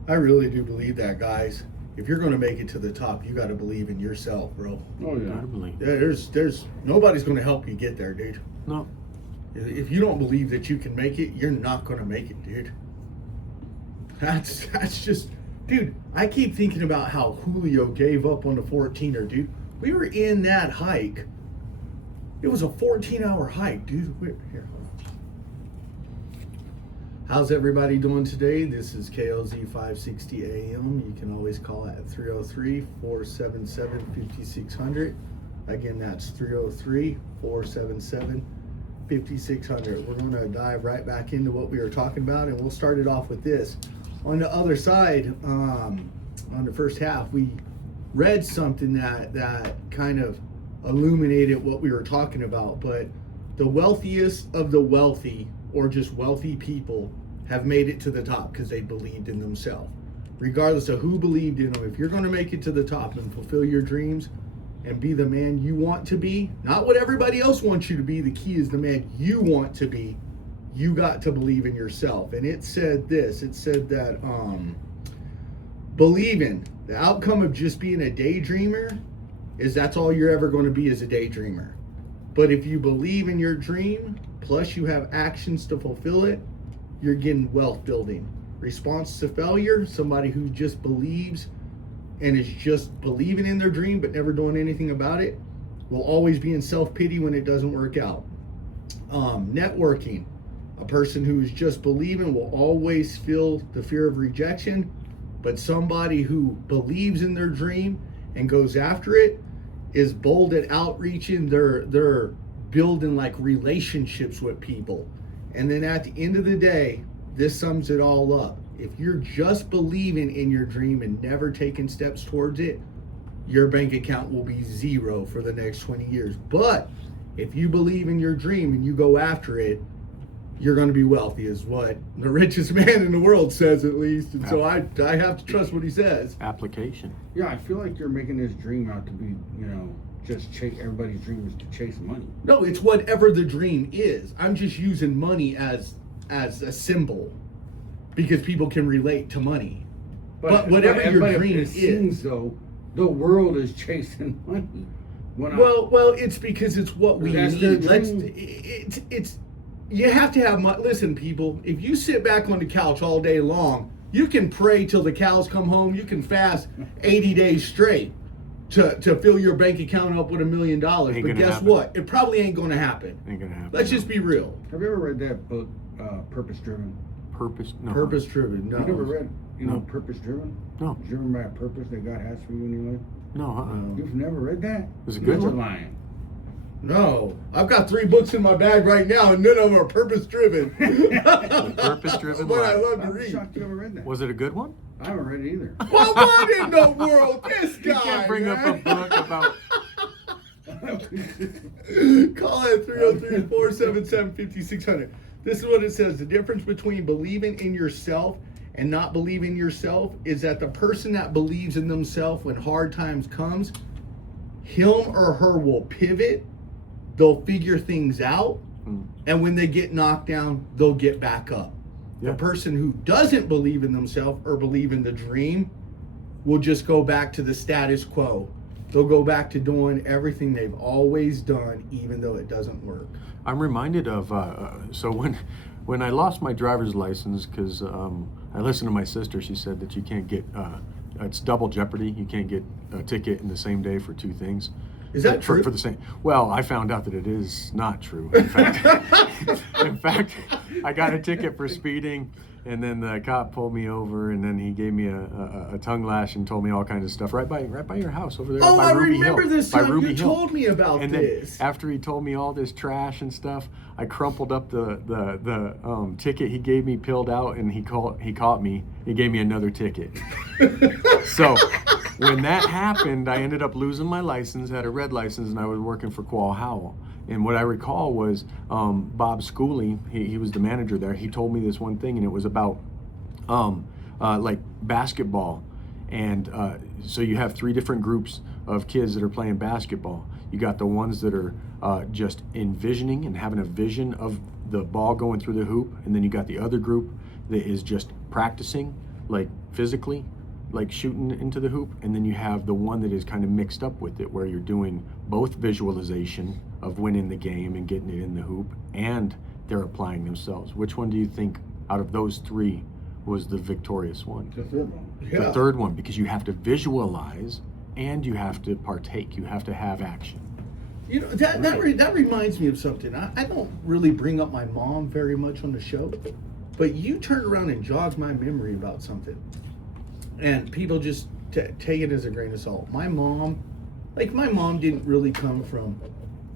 I really do believe that, guys. If you're going to make it to the top, you got to believe in yourself, bro. Oh gotta believe. Yeah, there's nobody's going to help you get there, dude. No, If you don't believe that you can make it, you're not going to make it, dude. That's just, dude. I keep thinking about how Julio gave up on the 14er, dude. We were in that hike. It was a 14-hour hike, dude. Here, hold on. How's everybody doing today? This is KLZ 560 AM. You can always call at 303-477-5600. Again, that's 303-477-5600. We're going to dive right back into what we were talking about, and we'll start it off with this. On the other side, on the first half, we read something that kind of illuminated what we were talking about, but the wealthiest of the wealthy, or just wealthy people, have made it to the top because they believed in themselves. Regardless of who believed in them, if you're going to make it to the top and fulfill your dreams and be the man you want to be, not what everybody else wants you to be, the key is the man you want to be, you got to believe in yourself. And it said this, it said that believing, the outcome of just being a daydreamer is that's all you're ever going to be, is a daydreamer. But if you believe in your dream, plus you have actions to fulfill it, you're getting wealth building. Response to failure, somebody who just believes and is just believing in their dream but never doing anything about it, will always be in self-pity when it doesn't work out. Networking, a person who is just believing will always feel the fear of rejection, but somebody who believes in their dream and goes after it is bold at outreaching. They're building like relationships with people. And then at the end of the day, this sums it all up. If you're just believing in your dream and never taking steps towards it, your bank account will be zero for the next 20 years. But if you believe in your dream and you go after it, you're going to be wealthy, is what the richest man in the world says, at least. And so I have to trust what he says. Application. Yeah, I feel like you're making this dream out to be, just chase. Everybody's dream is to chase money. No, it's whatever the dream is. I'm just using money as a symbol because people can relate to money. But whatever your dream it seems, though, the world is chasing money. Well, it's because it's what we That's their need. dream. It's you have to have money. Listen, people, if you sit back on the couch all day long, you can pray till the cows come home. You can fast 80 days straight to fill your bank account up with $1 million. Ain't But gonna guess happen. what? It probably ain't going to happen. Ain't gonna happen. Let's just be real. Have you ever read that book, Purpose Driven? Purpose. No. Purpose driven. No. You never read, No. Purpose Driven? No. Driven by a purpose that God has for you in your life? No. You've never read that? Is it good? You're lying. No. I've got 3 books in my bag right now, and none of them are purpose driven. Purpose-driven But I life. love to I'm read. shocked you ever read that. Was it a good one? I haven't read it either. Well, what in the world? This guy. You can't bring up a man. book about. Call it 303-477-5600. This is what it says. The difference between believing in yourself and not believing in yourself is that the person that believes in themselves when hard times comes, him or her will pivot, they'll figure things out, and when they get knocked down, they'll get back up. Yeah. The person who doesn't believe in themselves or believe in the dream will just go back to the status quo. They'll go back to doing everything they've always done, even though it doesn't work. I'm reminded of so when I lost my driver's license because I listened to my sister. She said that you can't get it's double jeopardy. You can't get a ticket in the same day for 2 things. Is that true? For the same? Well, I found out that it is not true. In fact, I got a ticket for speeding, and then the cop pulled me over, and then he gave me a tongue lash and told me all kinds of stuff right by your house over there. Oh, by I Ruby remember Hill, this by time. Ruby You Hill. told me about And this. then after he told me all this trash and stuff, I crumpled up the ticket he gave me, peeled out, and he caught me. He gave me another ticket. So when that happened, I ended up losing my license, had a red license, and I was working for Qual Howell. And what I recall was Bob Schooley, he was the manager there. He told me this one thing, and it was about like basketball. And so you have 3 different groups of kids that are playing basketball. You got the ones that are just envisioning and having a vision of the ball going through the hoop. And then you got the other group that is just practicing, like physically, like shooting into the hoop. And then you have the one that is kind of mixed up with it, where you're doing both visualization of winning the game and getting it in the hoop, and they're applying themselves. Which one do you think out of those 3 was the victorious one? The third one. Yeah. The third one, because you have to visualize and you have to partake. You have to have action. You know, that reminds me of something. I don't really bring up my mom very much on the show, but you turned around and jogged my memory about something. And people just take it as a grain of salt. My mom didn't really come from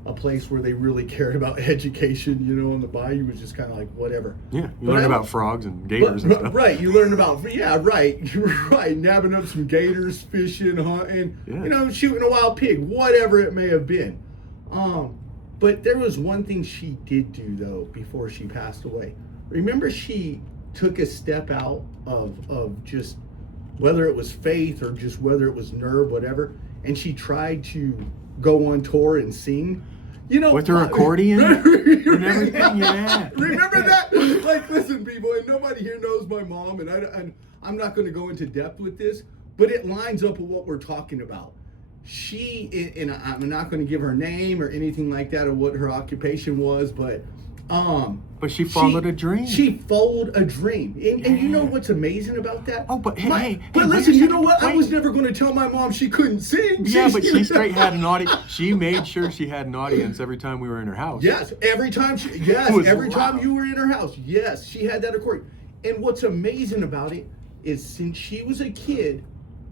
a place where they really cared about education, on the bayou was just kind of like whatever. Yeah, you But learn I- about frogs and gators and stuff. Right, you learn about, you're right, nabbing up some gators, fishing, hunting, Yeah. Shooting a wild pig, whatever it may have been. But there was one thing she did do, though, before she passed away. Remember, she took a step out of just, whether it was faith or just whether it was nerve, whatever, and she tried to go on tour and sing. With her accordion and everything, yeah. Remember that? Like, listen, people, and nobody here knows my mom, and I'm not going to go into depth with this, but it lines up with what we're talking about. She, and I'm not going to give her name or anything like that or what her occupation was, but But she followed a dream. She followed a dream. And you know Yeah. what's amazing about that? Oh, but hey, but hey, wait listen, a you second, know what? I wait. was never going to tell my mom she couldn't sing. Yeah, but she straight had an audience. She made sure she had an audience every time we were in her house. Yes, every time It was every time loud. you were in her house. Yes, she had that accordion. And what's amazing about it is since she was a kid,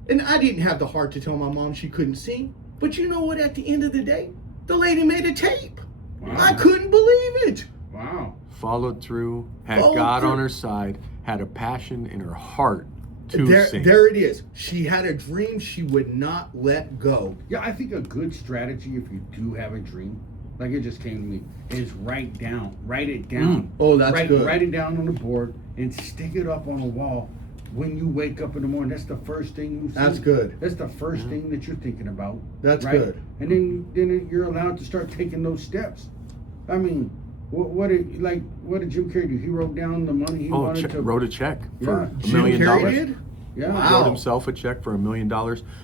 and I didn't have the heart to tell my mom she couldn't sing, but you know what? At the end of the day, the lady made a tape. Wow. I couldn't believe it. Wow. Followed through, had Followed God through. on her side, had a passion in her heart to sing. There it is. She had a dream she would not let go. Yeah, I think a good strategy if you do have a dream, like it just came to me, is write it down. Oh, that's good. Write it down on the board and stick it up on a wall. When you wake up in the morning, that's the first thing you see. That's good. That's the first thing that you're thinking about. That's right? good. And then you're allowed to start taking those steps. I mean, what did Jim Carrey do? He wrote down the money he wanted to. Wrote a check Yeah. for Jim $1 million. Carrey did? Yeah. Wow. Wrote himself a check for $1 million.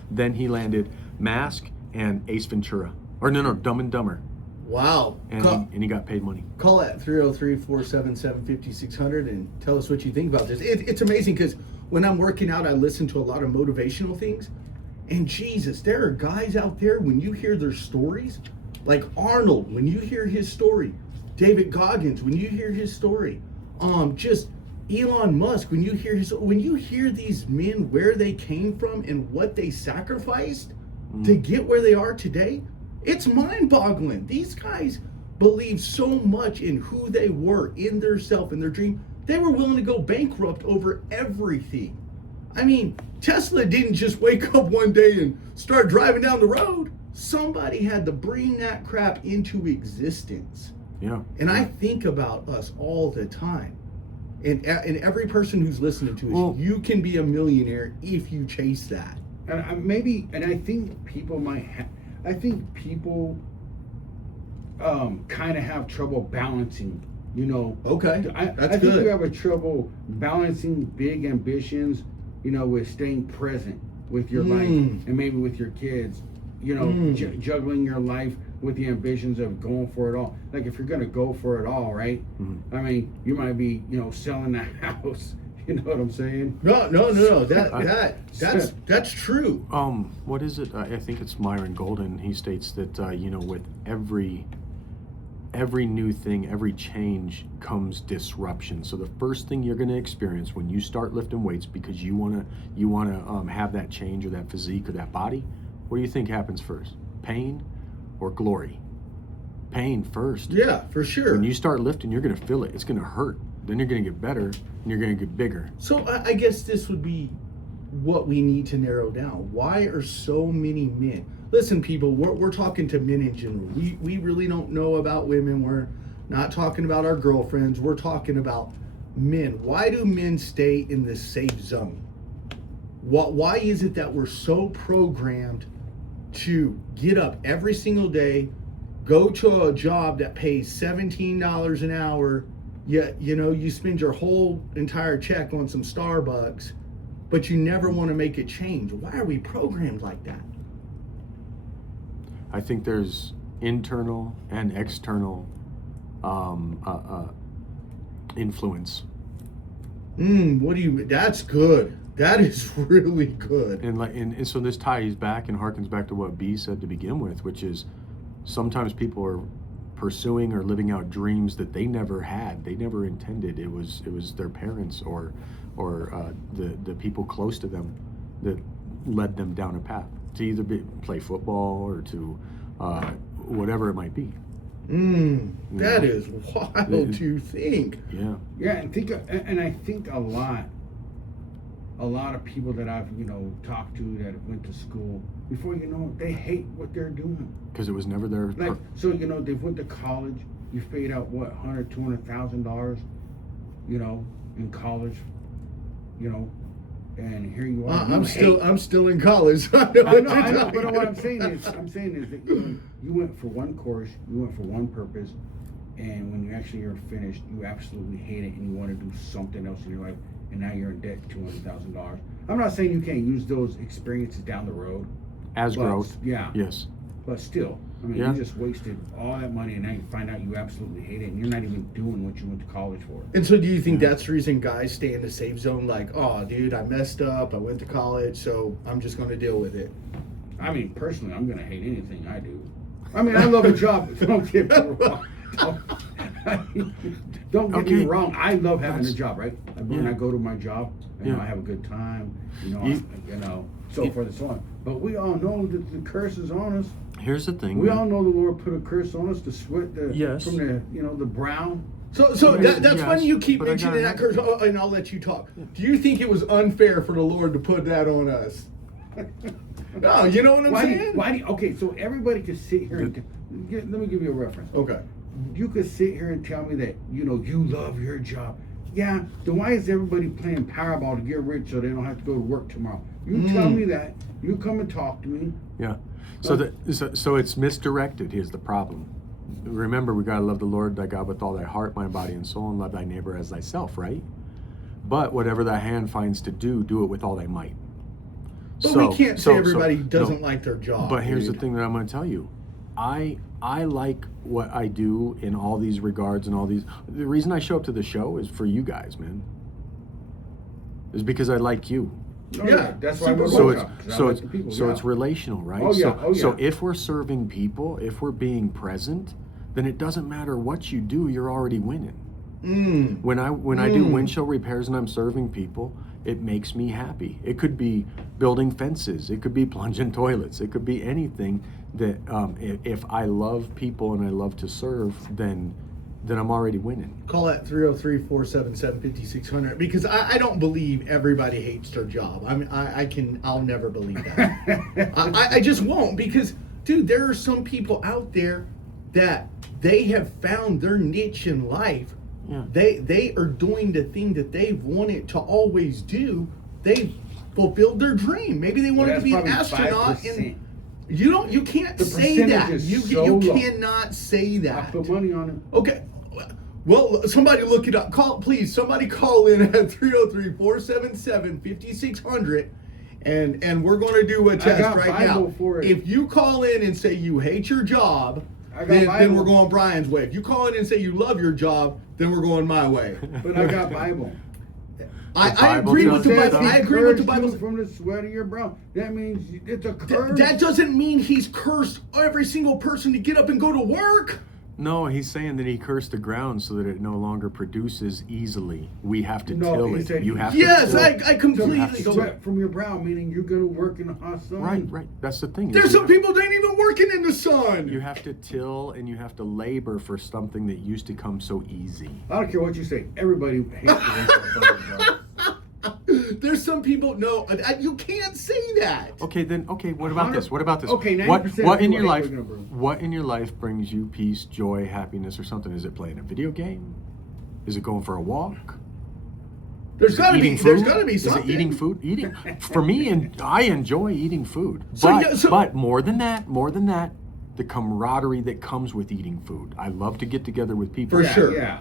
Then he landed Mask and Ace Ventura. Or no, Dumb and Dumber. Wow. And he got paid money. Call at 303-477-5600 and tell us what you think about this. It's amazing because when I'm working out, I listen to a lot of motivational things. And Jesus, there are guys out there, when you hear their stories, like Arnold, when you hear his story, David Goggins, when you hear his story, just Elon Musk, when you hear these men, where they came from and what they sacrificed to get where they are today, it's mind-boggling. These guys believe so much in who they were, in their self, in their dream. They were willing to go bankrupt over everything. I mean, Tesla didn't just wake up one day and start driving down the road. Somebody had to bring that crap into existence. Yeah. And I think about us all the time. And every person who's listening to us, Well- you can be a millionaire if you chase that. And I think people kind of have trouble balancing, you know. Okay, I that's think good. you have a trouble balancing big ambitions, you know, with staying present with your life and maybe with your kids, you know, juggling your life with the ambitions of going for it all. Like if you're going to go for it all, right? I mean, you might be, you know, selling the house. You know what I'm saying? No. That's true. What is it? I think it's Myron Golden. He states that you know, with every new thing, every change comes disruption. So the first thing you're going to experience when you start lifting weights, because you wanna have that change or that physique or that body, what do you think happens first? Pain or glory? Pain first. Yeah, for sure. When you start lifting, you're going to feel it. It's going to hurt. Then you're going to get better, and you're going to get bigger. So I guess this would be what we need to narrow down. Why are so many men? Listen, people, we're talking to men in general. We really don't know about women. We're not talking about our girlfriends. We're talking about men. Why do men stay in the safe zone? Why is it that we're so programmed to get up every single day, go to a job that pays $17 an hour, yet, you know, you spend your whole entire check on some Starbucks, but you never want to make a change? Why are we programmed like that? I think there's internal and external influence. What do you? That's good. That is really good. And so this ties back and harkens back to what B said to begin with, which is sometimes people are pursuing or living out dreams that they never had, they never intended. It was their parents or the people close to them that led them down a path to either play football or to whatever it might be. That is wild to think. Yeah. Yeah, and I think a lot of people that I've, you know, talked to that went to school, before you know it, they hate what they're doing. Because it was never their. Like, so, you know, they went to college, you paid out what, $200,000, you know, in college, you know, and here you are. I'm still in college. I know, but what I'm saying is that, you know, you went for one course, you went for one purpose, and when you actually are finished, you absolutely hate it and you want to do something else in your life, and now you're in debt $200,000. I'm not saying you can't use those experiences down the road as growth. Yeah. Yes. But still, I mean, Yeah. you just wasted all that money, and now you find out you absolutely hate it, and you're not even doing what you went to college for. And so, do you think that's the reason guys stay in the safe zone? Like, oh, dude, I messed up. I went to college, so I'm just going to deal with it. I mean, personally, I'm gonna hate anything I do. I mean, I love a job. Don't get me wrong. Don't get me Okay. wrong. I love having a That's- job, right? When Yeah. I go to my job, you know, Yeah. I have a good time. You know, You- so forth and so on. But we all know that the curse is on us. Here's the thing. We man. all know the Lord put a curse on us, the sweat, Yes. from the the brown. So Yes, that's yes, funny you keep but I mentioning that gotta- curse, and I'll let you talk. Do you think it was unfair for the Lord to put that on us? No, you know what I'm saying? Okay, so everybody could sit here and let me give you a reference. Okay. You could sit here and tell me that you love your job. Yeah, then why is everybody playing Powerball to get rich so they don't have to go to work tomorrow? You tell me that. You come and talk to me. Yeah. So it's misdirected. Here's the problem. Remember, we gotta love the Lord thy God with all thy heart, mind, body, and soul, and love thy neighbor as thyself, right? But whatever thy hand finds to do, do it with all thy might. But we can't say everybody doesn't like their job. But here's the dude. thing that I'm going to tell you. I like what I do in all these regards and all these. The reason I show up to the show is for you guys, man. Is because I like you. Oh, Yeah, that's why we're So both it's up, 'cause I so like it's the people, so yeah. it's relational, right? Oh, yeah, So yeah. if we're serving people, if we're being present, then it doesn't matter what you do, you're already winning. When I do windshield repairs and I'm serving people, it makes me happy. It could be building fences, it could be plunging toilets, it could be anything that if I love people and I love to serve, then I'm already winning. Call that 303-477-5600 because I don't believe everybody hates their job. I mean, I'll never believe that. I just won't because, dude, there are some people out there that they have found their niche in life. Yeah. They are doing the thing that they've wanted to always do. They've fulfilled their dream. Maybe they wanted to be an that's probably astronaut 5%. and you can't The say percentage that. is You so low. cannot say I that. put money on it. Okay. Well, somebody look it up. Somebody call in at 303-477-5600 and we're going to do a test got right Bible now. for it. If you call in and say you hate your job, I got then Bible. we're going Brian's way. If you call in and say you love your job, then we're going my way. But I got Bible. I Bible agree tells with the you Bible. that. I agree with the Curse you Bible. from the sweat of your brow. That means it's a curse. That doesn't mean he's cursed every single person to get up and go to work. No, he's saying that he cursed the ground so that it no longer produces easily. We have to No, till he it. said- You have Yes, to till. I completely So, sweat from your brow, meaning you're gonna work in the hot sun. Right. That's the thing. is There's you some have- people that ain't even working in the sun. You have to till and you have to labor for something that used to come so easy. I don't care what you say. Everybody hates the bro. There's some people. No, you can't say that. Okay, what about this? What about this? Okay, 90% what of in people your hate life Wiggin' Brew. what in your life brings you peace, joy, happiness or something? Is it playing a video game? Is it going for a walk? There's Is it got to be. eating There's food? got to be something. Is it eating food? Eating for me, and I enjoy eating food. So, But, yeah, so- but more than that, the camaraderie that comes with eating food. I love to get together with people. For sure. Yeah.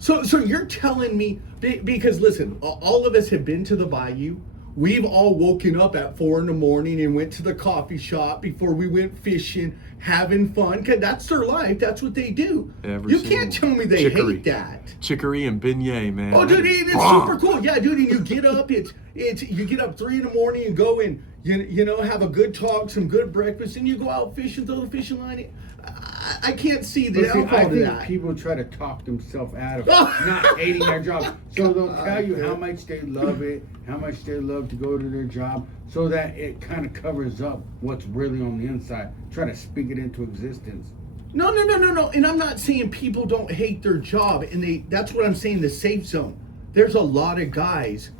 So you're telling me because listen, all of us have been to the bayou. We've all woken up at 4 a.m. and went to the coffee shop before we went fishing, having fun. 'Cause that's their life. That's what they do. Every You can't tell single me they chicory. hate that. Chicory and beignet, man. Oh, dude, it's Bomb. super cool. Yeah, dude, and you get up. It's you get up 3 a.m. and go and you know have a good talk, some good breakfast, and you go out fishing, throw the fishing line. I can't see the But see, I downfall to think that. people try to talk themselves out of not hating their job. So they'll tell you how much they love it, how much they love to go to their job, so that it kind of covers up what's really on the inside. Try to speak it into existence. No. And I'm not saying people don't hate their job, and that's what I'm saying, the safe zone. There's a lot of guys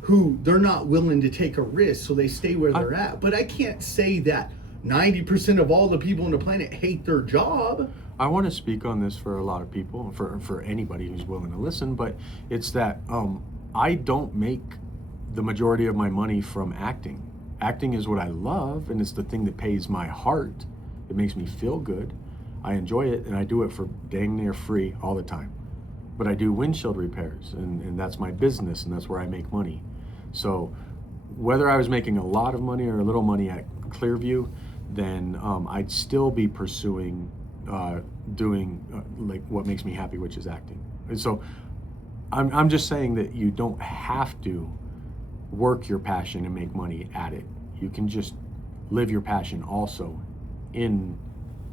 who they're not willing to take a risk, so they stay where they're at. But I can't say that 90% of all the people on the planet hate their job. I want to speak on this for a lot of people, for anybody who's willing to listen, but it's that I don't make the majority of my money from acting. Acting is what I love, and it's the thing that pays my heart. It makes me feel good. I enjoy it, and I do it for dang near free all the time. But I do windshield repairs, and that's my business, and that's where I make money. So whether I was making a lot of money or a little money at Clearview, then I'd still be pursuing doing like what makes me happy, which is acting. And so I'm just saying that you don't have to work your passion and make money at it. You can just live your passion also in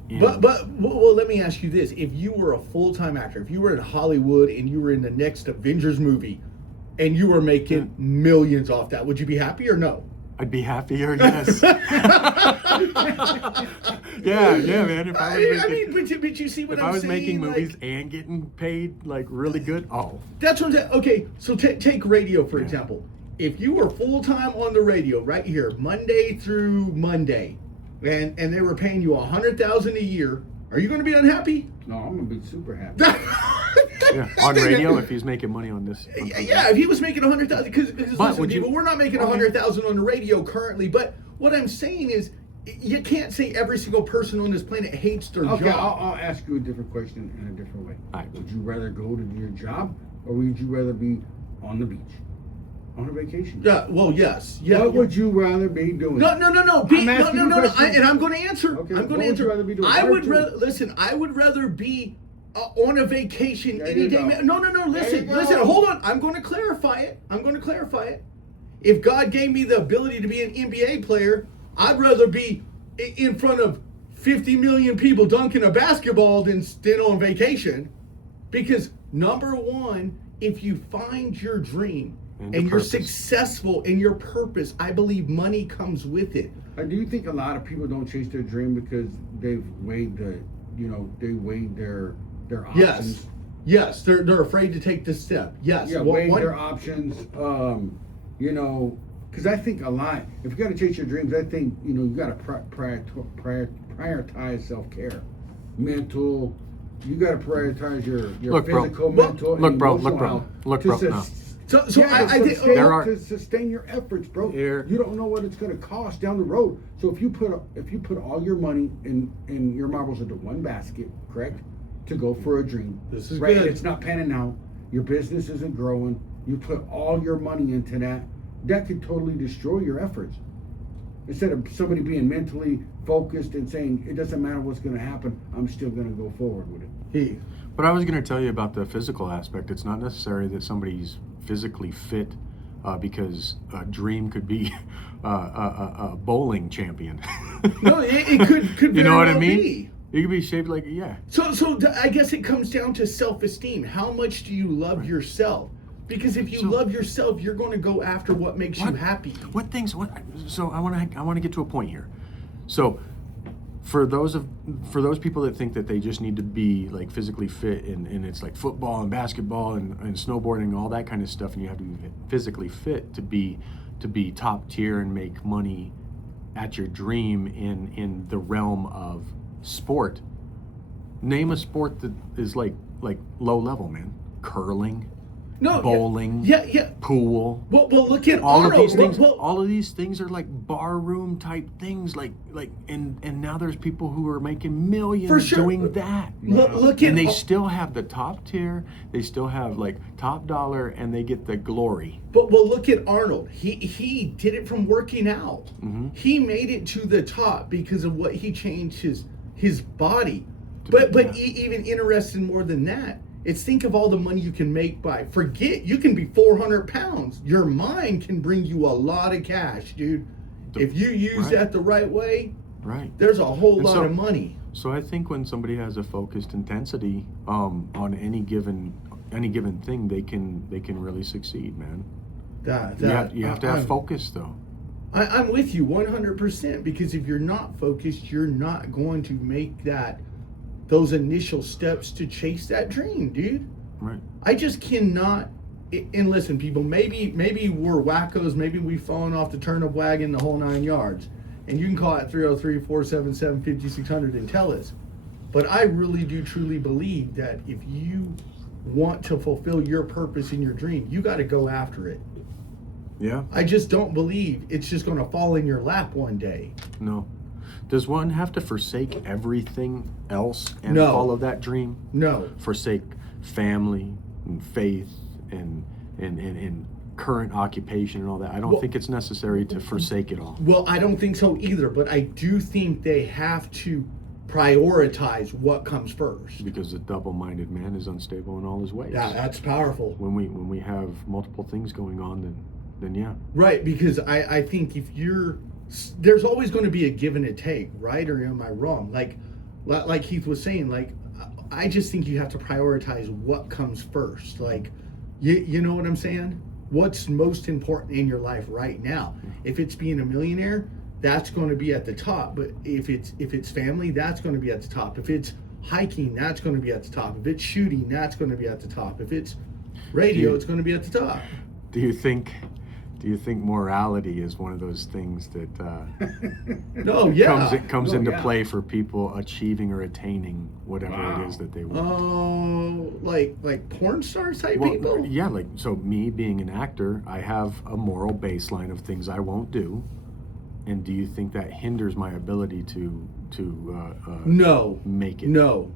But well, let me ask you this: if you were a full-time actor, if you were in Hollywood and you were in the next Avengers movie, and you were making millions off that, would you be happy or no? I'd be happier, yes. yeah, man. If I was making, but you see what if I'm I was saying? making movies Like, and getting paid like really good, oh, that's what I'm saying. Okay, so take radio for example. If you were full-time on the radio right here, Monday through Monday, and they were paying you $100,000 a year, are you going to be unhappy? No, I'm gonna be super happy. yeah. On radio, if he's making money on this. Yeah, if he was making 100,000, because listen, would you- people, we're not making 100,000 on the radio currently. But what I'm saying is, you can't say every single person on this planet hates their Okay, job. I'll ask you a different question in a different way. All right. Would you rather go to your job, or would you rather be on the beach, on a vacation? Yeah, well, yes, yeah. What would you rather be doing? No. I'm asking you a question. And I'm going to answer. Okay, I'm what going to would answer. you rather be doing? I One or would two? rather listen. I would rather be on a vacation There any you day. go. No. Listen. Hold on. I'm going to clarify it. If God gave me the ability to be an NBA player, I'd rather be in front of 50 million people dunking a basketball than on vacation. Because number one, if you find your dream And and your you're purpose. successful in your purpose, I believe money comes with it. Do you think a lot of people don't chase their dream because they've weighed their options? Yes, they're afraid to take this step. Yes, Yeah, weighing their options. Because I think a lot. If you got to chase your dreams, I think you got to prioritize self-care, mental. You got to prioritize your Look, bro. physical, Look, mental, look, and bro. emotional Look, bro. health Look, to bro. sus- No. So yeah, I to think sustain, There are- to sustain your efforts, bro. Here- You don't know what it's going to cost down the road. So if you put all your money in your marbles into one basket, correct, to go for a dream. This is right. good. It's not panning out. Your business isn't growing. You put all your money into that. That could totally destroy your efforts. Instead of somebody being mentally focused and saying it doesn't matter what's going to happen, I'm still going to go forward with it. He, But I was going to tell you about the physical aspect. It's not necessary that somebody's physically fit, because a dream could be a bowling champion. no, it could You know very what I well mean? be. You could be shaped like, yeah. So I guess it comes down to self-esteem. How much do you love yourself? Because if you So- love yourself, you're going to go after what makes you happy. What things? So I want to get to a point here. So for those people that think that they just need to be like physically fit and it's like football and basketball and snowboarding and all that kind of stuff, and you have to be physically fit to be top tier and make money at your dream in the realm of sport. Name a sport that is like low level, man. Curling, No, bowling, Yeah. pool. Well, look at All of Arnold. these things, Well, all of these things are like barroom type things, and now there's people who are making millions For sure. doing that. look at And they Ar- still have the top tier, they still have like top dollar, and they get the glory. But look at Arnold. He did it from working out. Mm-hmm. He made it to the top because of what he changed his body. Yeah. But even interested more than that, it's think of all the money you can make by you can be 400 pounds. Your mind can bring you a lot of cash, dude. If you use Right. that the right way, Right. there's a whole And lot so- of money. So I think when somebody has a focused intensity on any given thing, they can really succeed, man. You have to have focus though. I'm with you 100% because if you're not focused, you're not going to make those initial steps to chase that dream, dude. Right. I just cannot. And listen, people, maybe we're wackos, maybe we've fallen off the turnip wagon the whole 9 yards. And you can call it 303-477-5600 and tell us. But I really do truly believe that if you want to fulfill your purpose in your dream, you got to go after it. Yeah. I just don't believe it's just going to fall in your lap one day. No. Does one have to forsake everything else and No. follow that dream? No. Forsake family and faith and current occupation and all that. I don't Well- think it's necessary to forsake it all. Well, I don't think so either, but I do think they have to prioritize what comes first. Because a double-minded man is unstable in all his ways. Yeah, that's powerful. When we have multiple things going on, then yeah. Right, because I think if there's always going to be a give and a take, right? Or am I wrong? Like Heath was saying, like, I just think you have to prioritize what comes first. Like, you know what I'm saying? What's most important in your life right now? If it's being a millionaire, that's going to be at the top. But if it's family, that's going to be at the top. If it's hiking, that's going to be at the top. If it's shooting, that's going to be at the top. If it's radio, it's going to be at the top. Do you think morality is one of those things that No, yeah. comes No, into yeah. play for people achieving or attaining whatever it is that they want? Oh, like porn stars type Well, people? yeah, like, so me being an actor, I have a moral baseline of things I won't do. And do you think that hinders my ability to No. make it? No.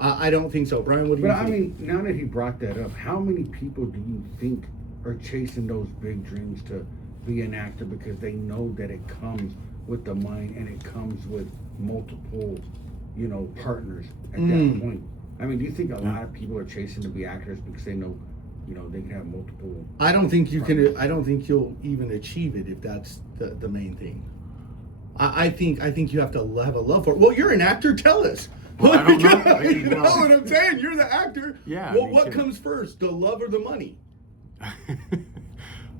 I don't think so. Brian, what do you But I think? mean, now that he brought that up, how many people do you think are chasing those big dreams to be an actor because they know that it comes with the money and it comes with multiple, partners at that point? I mean, do you think a lot of people are chasing to be actors because they know, they can have multiple? I don't think you can. I don't think you'll even achieve it if that's the main thing. I think you have to have a love for it. Well, you're an actor. Tell us. Well, I don't know. You know what I'm saying? You're the actor. Yeah, Well, I mean, what comes first, the love or the money?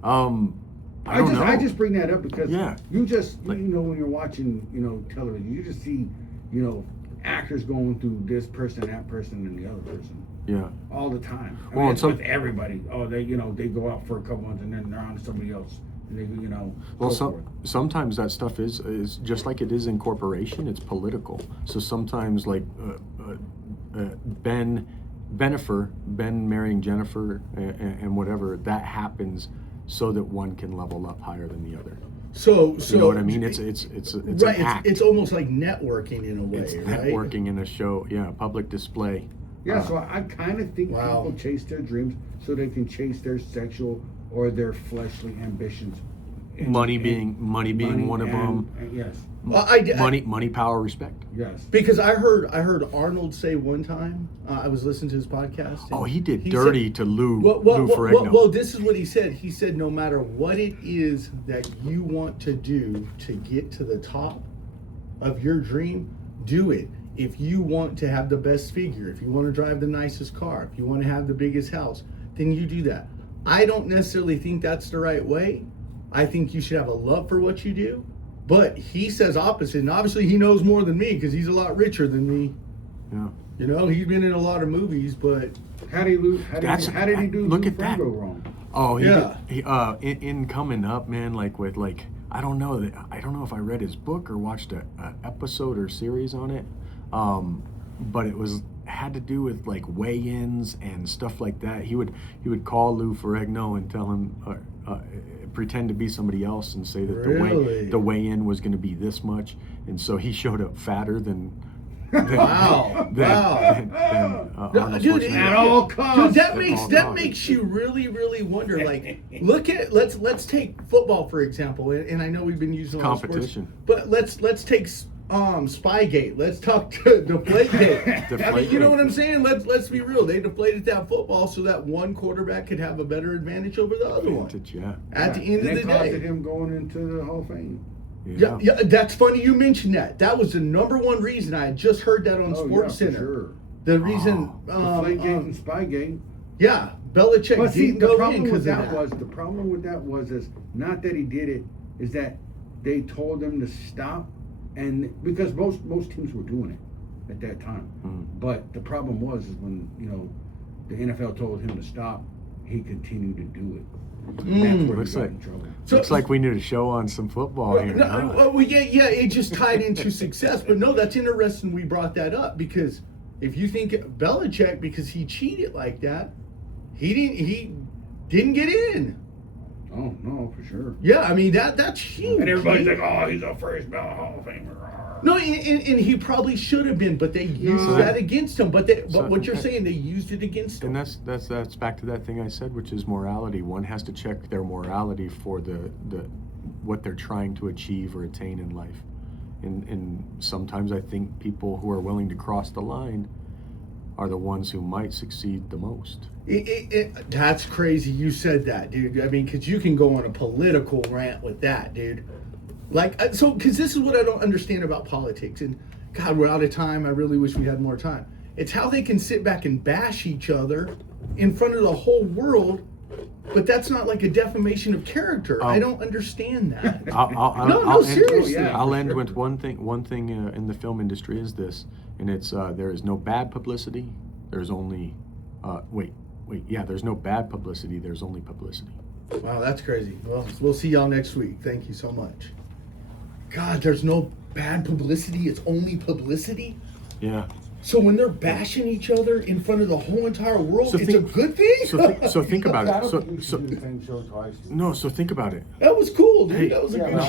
I don't know. I just bring that up because Yeah. you just Like- when you're watching television, you just see actors going through this person, that person, and the other person Yeah. all the time. I Well, mean, and it's some- with everybody. Oh, they they go out for a couple months and then they're on to somebody else, and they Well, so forth. sometimes that stuff is just like it is in corporation. It's political. So sometimes, like Ben marrying Jennifer and whatever, that happens so that one can level up higher than the other. So You know what I mean? It's right. an act. It's almost like networking in a way, It's right? networking in a show. Yeah, public display. Yeah, so I kind of think Wow. people chase their dreams so they can chase their sexual or their fleshly ambitions. And- Money and being one of them. Yes, Well, Money, power, respect. yes. Because I heard Arnold say one time. I was listening to his podcast. and Oh, he did said- dirty to Lou Well, Ferrigno. well, this is what he said. He said, no matter what it is that you want to do to get to the top of your dream, do it. If you want to have the best figure, if you want to drive the nicest car, if you want to have the biggest house, then you do that. I don't necessarily think that's the right way. I think you should have a love for what you do. But he says opposite, and obviously he knows more than me because he's a lot richer than me. Yeah. He's been in a lot of movies, but How did he lose? How did he do? Look Lou at that. Ferrigno wrong? Oh, Yeah. In coming up, man, I don't know if I read his book or watched a episode or series on it, but it had to do with like weigh-ins and stuff like that. He would call Lou Ferrigno and tell him pretend to be somebody else and say that Really? the weigh-in was going to be this much, and so he showed up fatter than Wow. No, Arnold dude, Schwarzenegger. At all costs. Dude, all that costs. makes you really, really wonder. Like, let's take football for example, and I know we've been using a lot of sports, Competition. but let's take Spygate. Let's talk to Deflategate. I mean, you know what I'm saying? Let's be real. They deflated that football so that one quarterback could have a better advantage over the other one. Vintage, yeah. At the end And of they the caused day. him going into the Hall of Fame. Yeah, that's funny you mentioned that. That was the number one reason. I had just heard that on Oh, Sports yeah, for Center. sure. The reason, Deflategate and Spygate. yeah, Belichick But see, didn't the go in problem because with of that that. was the problem with that was is not that he did it, is that they told him to stop, and because most teams were doing it at that time. But the problem was is when the NFL told him to stop, he continued to do it. That's where Looks he got like- in trouble. Looks like we need to show on some football here. huh? Well, yeah, it just tied into success. But no, that's interesting we brought that up because if you think Belichick, because he cheated like that, he didn't get in. Oh no, for sure. Yeah, I mean that's huge. And everybody's like, "Oh, he's a first ballot Hall of Famer." No, and he probably should have been, but they used So that that- against him. But so- what you're saying, they used it against him. And that's back to that thing I said, which is morality. One has to check their morality for the what they're trying to achieve or attain in life. And sometimes I think people who are willing to cross the line are the ones who might succeed the most. That's crazy. You said that, dude. I mean, because you can go on a political rant with that, dude. Like, so, because this is what I don't understand about politics. And God, we're out of time. I really wish we had more time. It's how they can sit back and bash each other in front of the whole world, but that's not like a defamation of character. I don't understand that. No, seriously. I'll end with one thing. One thing in the film industry is this, and it's there is no bad publicity. There's only there's no bad publicity. There's only publicity. Wow, that's crazy. Well, we'll see y'all next week. Thank you so much. God, there's no bad publicity. It's only publicity. Yeah. So when they're bashing each other in front of the whole entire world, So it's think- a good thing. So think about I it. don't think we should do the same show twice. No, so think about it. That was cool, dude. Hey, That was a yeah, good no. show.